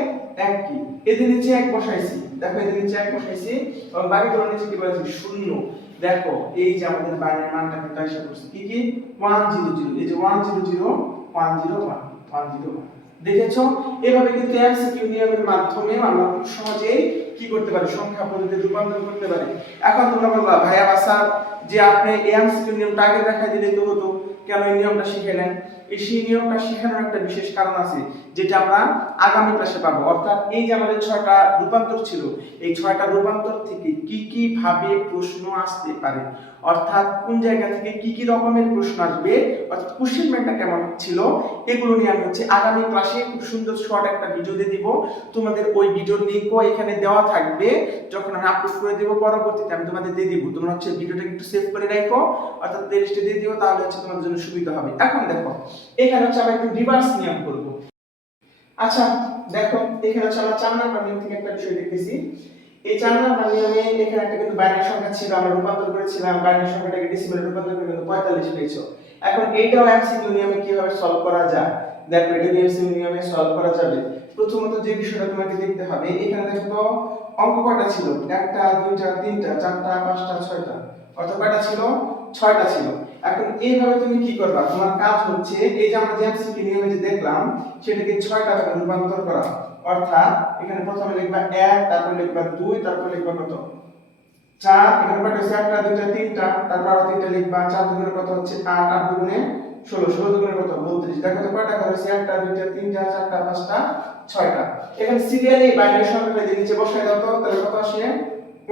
1 কে। এদের নিচে 1 বসাইছি, দেখো এদের নিচে 1 বসাইছি, এবং বাকিগুলোর নিচে কি বলেছি? 0। দেখো এই যে আমাদের বাইরের মানটা কিন্তু আশা করছি কি কি? 100। এই যে 100 101 101। দেখেছো? এভাবে কিন্তু এমসিকিউ নিয়মের মাধ্যমে আমরা খুব সহজেই কি করতে পারি? সংখ্যা পদ্ধতিতে রূপান্তর করতে পারি। এখন তোমরা বলবা, ভাইয়া স্যার যে আপনি এমসিকিউ নিয়মটা আগে দেখাই দিলেই তো হতো, কেন এই নিয়মটা শিখালেন? এই নিয়মটা শেখানোর একটা বিশেষ কারণ আছে, যেটা আমরা আগামী ক্লাসে পাবো। অর্থাৎ এই যে আমাদের 6টা রূপান্তর ছিল, এই 6টা রূপান্তর থেকে কি কি ভাবে প্রশ্ন আসতে পারে, অর্থাৎ কোন জায়গা থেকে কি কি রকমের প্রশ্ন আসবে, অর্থাৎ কোশ্চেন ব্যাংকটা কেমন ছিল, এগুলো নিয়ে আমি হচ্ছে আগামী ক্লাসে খুব সুন্দর শর্ট একটা ভিডিও দিয়ে দিব। তোমাদের ওই ভিডিওর লিংকও এখানে দেওয়া থাকবে, যখন আমি আপলোড করে দেব পরবর্তীতে আমি তোমাদের দিয়ে দিব। তোমরা হচ্ছে ভিডিওটা একটু সেভ করে রাখো, অর্থাৎ প্লেলিস্টে দিয়ে দিও, তাহলে হচ্ছে তোমাদের জন্য সুবিধা হবে। এখন দেখো এখানে হচ্ছে আমরা একটু রিভার্স নিয়ম করব। আচ্ছা দেখো এখানে হচ্ছে আমরা 4 নাম্বার নিয়ম থেকে একটা বিষয় দেখতেছি। এই 4 নাম্বার নিয়মে এখানে একটা কিন্তু বাইনারি সংখ্যা ছিল, আমরা রূপান্তর করেছিলাম, বাইনারি সংখ্যাটাকে ডেসিমেলে রূপান্তর করে কিন্তু 45 পেয়েছো। এখন এইটাও এমসিকিউ নিয়মে কিভাবে সলভ করা যায়? দেখো এটা এমসিকিউ নিয়মে সলভ করা যাবে। প্রথমত যে বিষয়টা তোমাকে দেখতে হবে, এখানে দেখো তো অঙ্ক কয়টা ছিল? 1টা 2টা 3টা 4টা 5টা 6টা, অর্থাৎ কয়টা ছিল? 6টা ছিল। এখন এইভাবে তুমি কি করবা, তোমার কাজ হচ্ছে এই যে আমরা যে এমসিকিউ নিয়মে যে দেখলাম সেটাকে 6টা ভাগে রূপান্তর করা। অর্থাৎ এখানে প্রথমে লিখবা 1, তারপর লিখবা 2, তারপর লিখবা কত 4, এখানে কত হচ্ছে 1টা 2টা 3টা, তারপর আরো 3টা লিখবা, 4 দুগুণে কত হচ্ছে 8, 8 দুগুণে 16, 16 দুগুণে কত 32। দেখো তো কয়টা ঘর হচ্ছে 1টা 2টা 3টা 4টা 5টা 6টা। এখানে সিরিয়ালি বাইনারি সংখ্যাটা যে নিচে বসায় দাও তো, তাহলে কত আসে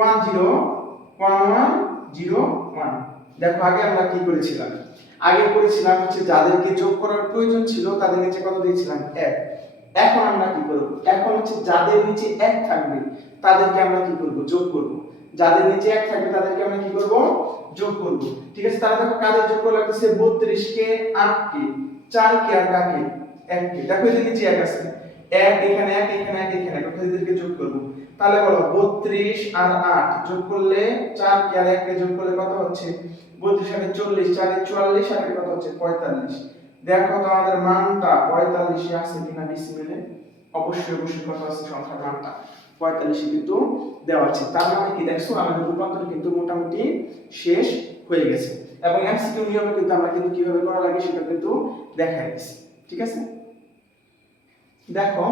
1 0 1 1 0 1। দেখো আগে আমরা কি করেছিলাম, আগে করেছিলাম হচ্ছে যাদেরকে যোগ করার প্রয়োজন ছিল তাদের নিচে কত দিয়েছিলাম 1। এখন আমরা কি করব, এখন হচ্ছে যাদের নিচে 1 থাকবে তাদেরকে আমরা কি করব, যোগ করব। যাদের নিচে 1 থাকবে তাদেরকে আমরা কি করব, যোগ করব। ঠিক আছে, তাহলে দেখো কাদের যোগ করা লাগতেছে 32 কে 8 কে 4 কে আর কাকে 1 কে। দেখো এর নিচে 1 আছে, 1 এখানে 1 এখানে 1 এখানে 1, অর্থাৎ এদেরকে যোগ করব। তাহলে বলো 32 আর 8 যোগ করলে 4 কে আর 1 কে যোগ করলে কত হচ্ছে 32 আর 40, 4 এ 44 আর কত হচ্ছে 45। দেখো তো আমাদের মানটা 45 এ আছে কিনা ডিসিমেলে, অবশ্যই অবশ্যই কত আছে সংখ্যার মানটা 45 কিন্তু দেওয়া আছে। তার মানে কি দেখছো আমাদের রূপান্তর কিন্তু মোটামুটি শেষ হয়ে গেছে, এবং এমসিকিউ নিয়মে কিন্তু আমরা কিন্তু কিভাবে করা লাগে সেটা কিন্তু দেখাই দিয়েছি। ঠিক আছে, দেখো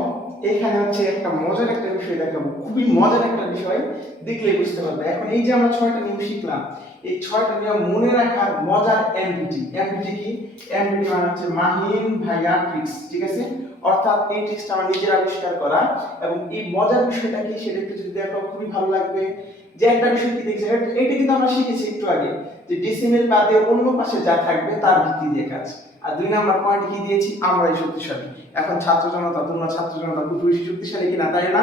এখানে হচ্ছে একটা মজার একটা বিষয় দেখাবো, খুবই মজার একটা বিষয়, দেখলেই বুঝতে পারবে। এখন এই যে আমরা 6টা নিয়ম শিখলাম, এই 6টা নিয়ম মনে রাখার মজার এমবিটি। এমবিটি কি? এমবিটি মানে হচ্ছে মাহিন ভাইয়া ট্রিক্স। ঠিক আছে, অর্থাৎ এই ট্রিক্সটা আমার নিজের আবিষ্কার করা, এবং এই মজার বিষয়টা কি সেটা একটু যদি দেখো খুবই ভালো লাগবে। যে একটা বিষয় কি দেখছি, এটা কিন্তু আমরা শিখেছি একটু আগে, যে ডেসিমেল বাদে অন্য পাশে যা থাকবে তার ভিত্তি দিয়ে কাজ। আর 2 নাম্বার পয়েন্ট কি দিয়েছি, আমরাই শক্তিশালী। এখন ছাত্র জনতা, তোমরা ছাত্র জনতা খুব বেশি শক্তিশালী কিনা, তাই না?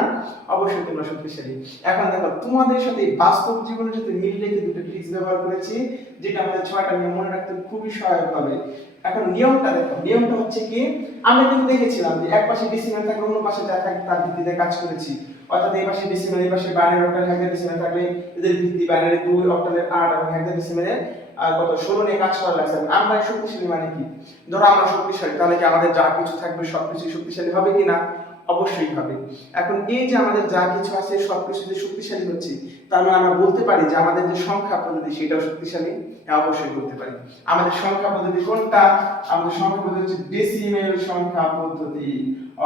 অবশ্যই তোমরা শক্তিশালী। এখন দেখো তোমাদের সাথে বাস্তব জীবনের সাথে মিল রেখে দুটো ট্রিক্স ব্যবহার করেছি, যেটা আমাদের 6টা নিয়ম মনে রাখতে খুবই সহায়ক হবে। এখন নিয়মটা দেখো, নিয়মটা হচ্ছে কি, আমরা কিন্তু দেখেছিলাম যে এক পাশে ডেসিমেল থাকলে অন্য পাশে যা থাকে তার ভিত্তিতে কাজ করেছি। অর্থাৎ এই পাশে ডেসিমেল, এই পাশে বাইনারি অক্টাল হেক্সাডেসিমেল থাকলে এদের ভিত্তি বাইনারি 2, অক্টালের 8 এবং হেক্সাডেসিমেলের কত 16 নিয়ে কাজ করা লাগছে। আমরা শক্তিশালী মানে কি, ধরো আমরা শক্তিশালী, তাহলে কি আমাদের যা কিছু থাকবে সবকিছু শক্তিশালী হবে কিনা? অবশ্যই হবে। এখন এই যে আমাদের যা কিছু আছে সবকিছু যে শক্তিশালী হচ্ছে, তার মানে আমরা বলতে পারি যে আমাদের যে সংখ্যা পদ্ধতি সেটাও শক্তিশালী। হ্যাঁ, অবশ্যই বলতে পারি। আমাদের সংখ্যা পদ্ধতি কোনটা? আমাদের সংখ্যা পদ্ধতি হচ্ছে ডেসিমেল সংখ্যা পদ্ধতি,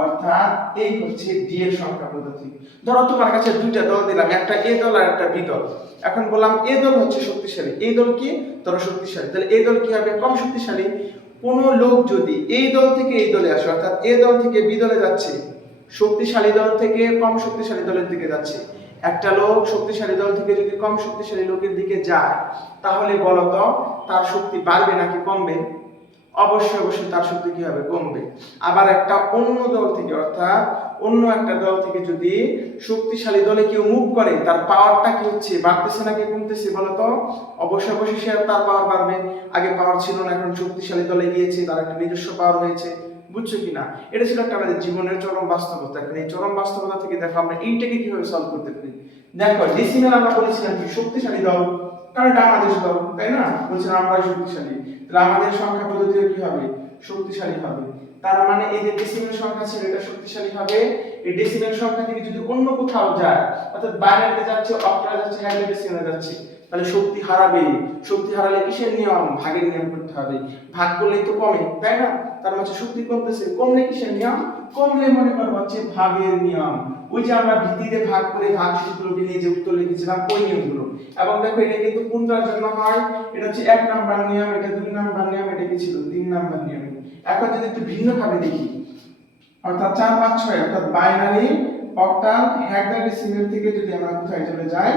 অর্থাৎ এই হচ্ছে ডি এর সংখ্যা পদ্ধতি। ধরো তোমার কাছে দুইটা দল দিলাম, একটা এ দল আর একটা বি দল। এখন বললাম এ দল হচ্ছে শক্তিশালী, এই দল কি ধরো শক্তিশালী, তাহলে এই দল কি হবে, কম শক্তিশালী। কোন লোক যদি এই দল থেকে এই দলে আসে, অর্থাৎ এ দল থেকে বি দলে যাচ্ছে, শক্তিশালী দল থেকে কম শক্তিশালী দলের দিকে যাচ্ছে, একটা লোক শক্তিশালী দল থেকে যদি কম শক্তিশালী লোকের দিকে যায়, তাহলে বলতো তার শক্তি বাড়বে নাকি কমবে? অবশ্যই অবশ্যই তার শক্তি কি হবে, কমবে। আবার একটা অন্য দল থেকে, অর্থাৎ অন্য একটা দল থেকে যদি শক্তিশালী দলে কেউ মুভ করে, তার পাওয়ারটা কি হচ্ছে, বাড়তেছে নাকি কমতেছে বলতো? অবশ্যই অবশ্যই সে তার পাওয়ার বাড়বে। আগে পাওয়ার ছিল না, এখন শক্তিশালী দলে গিয়েছে, তার একটা নিজস্ব পাওয়ার হয়েছে। বুঝছো কিনা? এটা ছিল একটা আমাদের জীবনের চরম বাস্তবতা। এখন এই চরম বাস্তবতা থেকে দেখো আমরা এইটাকে কিভাবে সলভ করতে পারি। দেখো ডেসিমেল আমরা বলেছিলাম কি শক্তিশালী দল, কারণ এটা আমাদের দল, তাই না? বলছিলাম আমরাই শক্তিশালী, তাহলে আমাদের সংখ্যা পদ্ধতিও কি হবে, শক্তিশালী হবে। তার মানে এই যে ডেসিমেল সংখ্যা ছিল এটা শক্তিশালী হবে। এই ডেসিমেল সংখ্যা থেকে যদি অন্য কোথাও যায়, অর্থাৎ বাইনারিতে যাচ্ছে, অক্টালে যাচ্ছে, হেক্সাডেসিমেলে যাচ্ছে, তাহলে শক্তি হারাবে। শক্তি হারালে কিসের নিয়ম, ভাগের নিয়ম করতে হবে। ভাগ করলেই তো কমে, তাই না? তার মানে শক্তি কমতেছে, কমলে কিসের নিয়ম, কমলে মনে করো হচ্ছে ভাগের নিয়ম। ওই যে আমরা ভিত্তিতে ভাগ করে ভাগ সূত্রগুলো নিয়ে যে উত্তর লিখেছিলাম ওই নিয়মগুলো। এবং দেখো এটা কিন্তু কোনটার জন্য হয়, এটা হচ্ছে 1 নাম্বার নিয়ম, এটা 2 নাম্বার নিয়ম, এটা কি ছিল 3 নাম্বার নিয়ম। এখন যদি একটু ভিন্ন ভাবে দেখি, অর্থাৎ 4 5 6, অর্থাৎ বাইনারি অক্টাল হেক্সাডেসিমেল থেকে যদি আমরা কোথায় চলে যাই,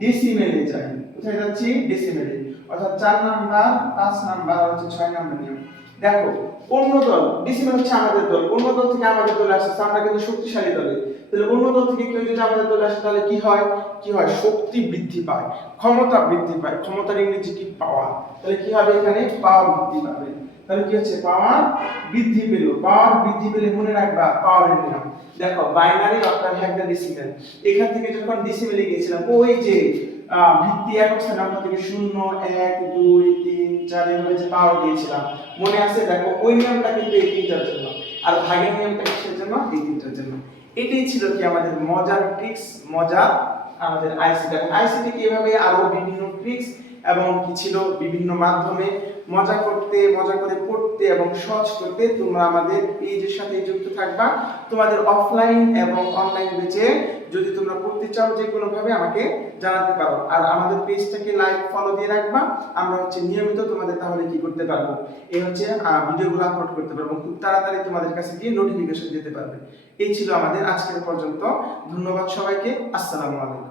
ডেসিমেলে যাই। কোথায় যাচ্ছি, ডেসিমেলে। অর্থাৎ 4 নাম্বার 5 নাম্বার আর হচ্ছে 6 নাম্বার নিয়ম। দেখো অন্য দল, ডেসিমেল হচ্ছে আমাদের দল, অন্য দল থেকে আমাদের দলে আসছে, আমরা কিন্তু শক্তিশালী দলে। তাহলে অন্য দল থেকে কেউ যদি আমাদের দলে আসে তাহলে কি হয়, কি হয়, শক্তি বৃদ্ধি পায়, ক্ষমতা বৃদ্ধি পায়। ক্ষমতার ইংরেজি কি, পাওয়ার। তাহলে কি হবে, এখানে পাওয়ার বৃদ্ধি পাবে। তাহলে কি হচ্ছে, পাওয়ার বৃদ্ধি পেল। পাওয়ার বৃদ্ধি পেলে মনে রাখবা পাওয়ারের নিয়ম। দেখো বাইনারি অক্টাল হেক্সাডেসিমেল, এখান থেকে যখন ডেসিমেলে গিয়েছিলাম, ওই যে ভিত্তি একক স্থানে আমরা থেকে 0 1 2 3 4 এভাবে যে পাওয়ার দিয়েছিলাম, মনে আছে? দেখো ওই নিয়মটা কিন্তু এই তিনটার জন্য, আর ভাগের নিয়মটা কিসের জন্য, এই তিনটার জন্য। এটাই ছিল কি আমাদের মজার ট্রিক্স, মজার আমাদের আইসিটি। এখন আইসিটি কিভাবে আরো বিভিন্ন ট্রিক্স এবং কি ছিল বিভিন্ন মাধ্যমে মজা করে পড়তে এবং সহজ করতে তোমরা আমাদের পেজের সাথে যুক্ত থাকবা। তোমাদের অফলাইন এবং অনলাইন ব্যাচে যদি তোমরা পড়তে চাও যে কোনো ভাবে আমাকে জানাতে পারো। আর আমাদের পেজটাকে লাইক ফলো দিয়ে রাখবা। আমরা নিয়মিত তোমাদের তাহলে কি করতে পারবো, এই ভিডিওগুলো আপলোড করতে পারবো, খুব তাড়াতাড়ি তোমাদের কাছে গিয়ে নোটিফিকেশন দিতে পারবে। এই ছিল আমাদের আজকের পর্যন্ত। ধন্যবাদ সবাইকে। আসসালামু আলাইকুম।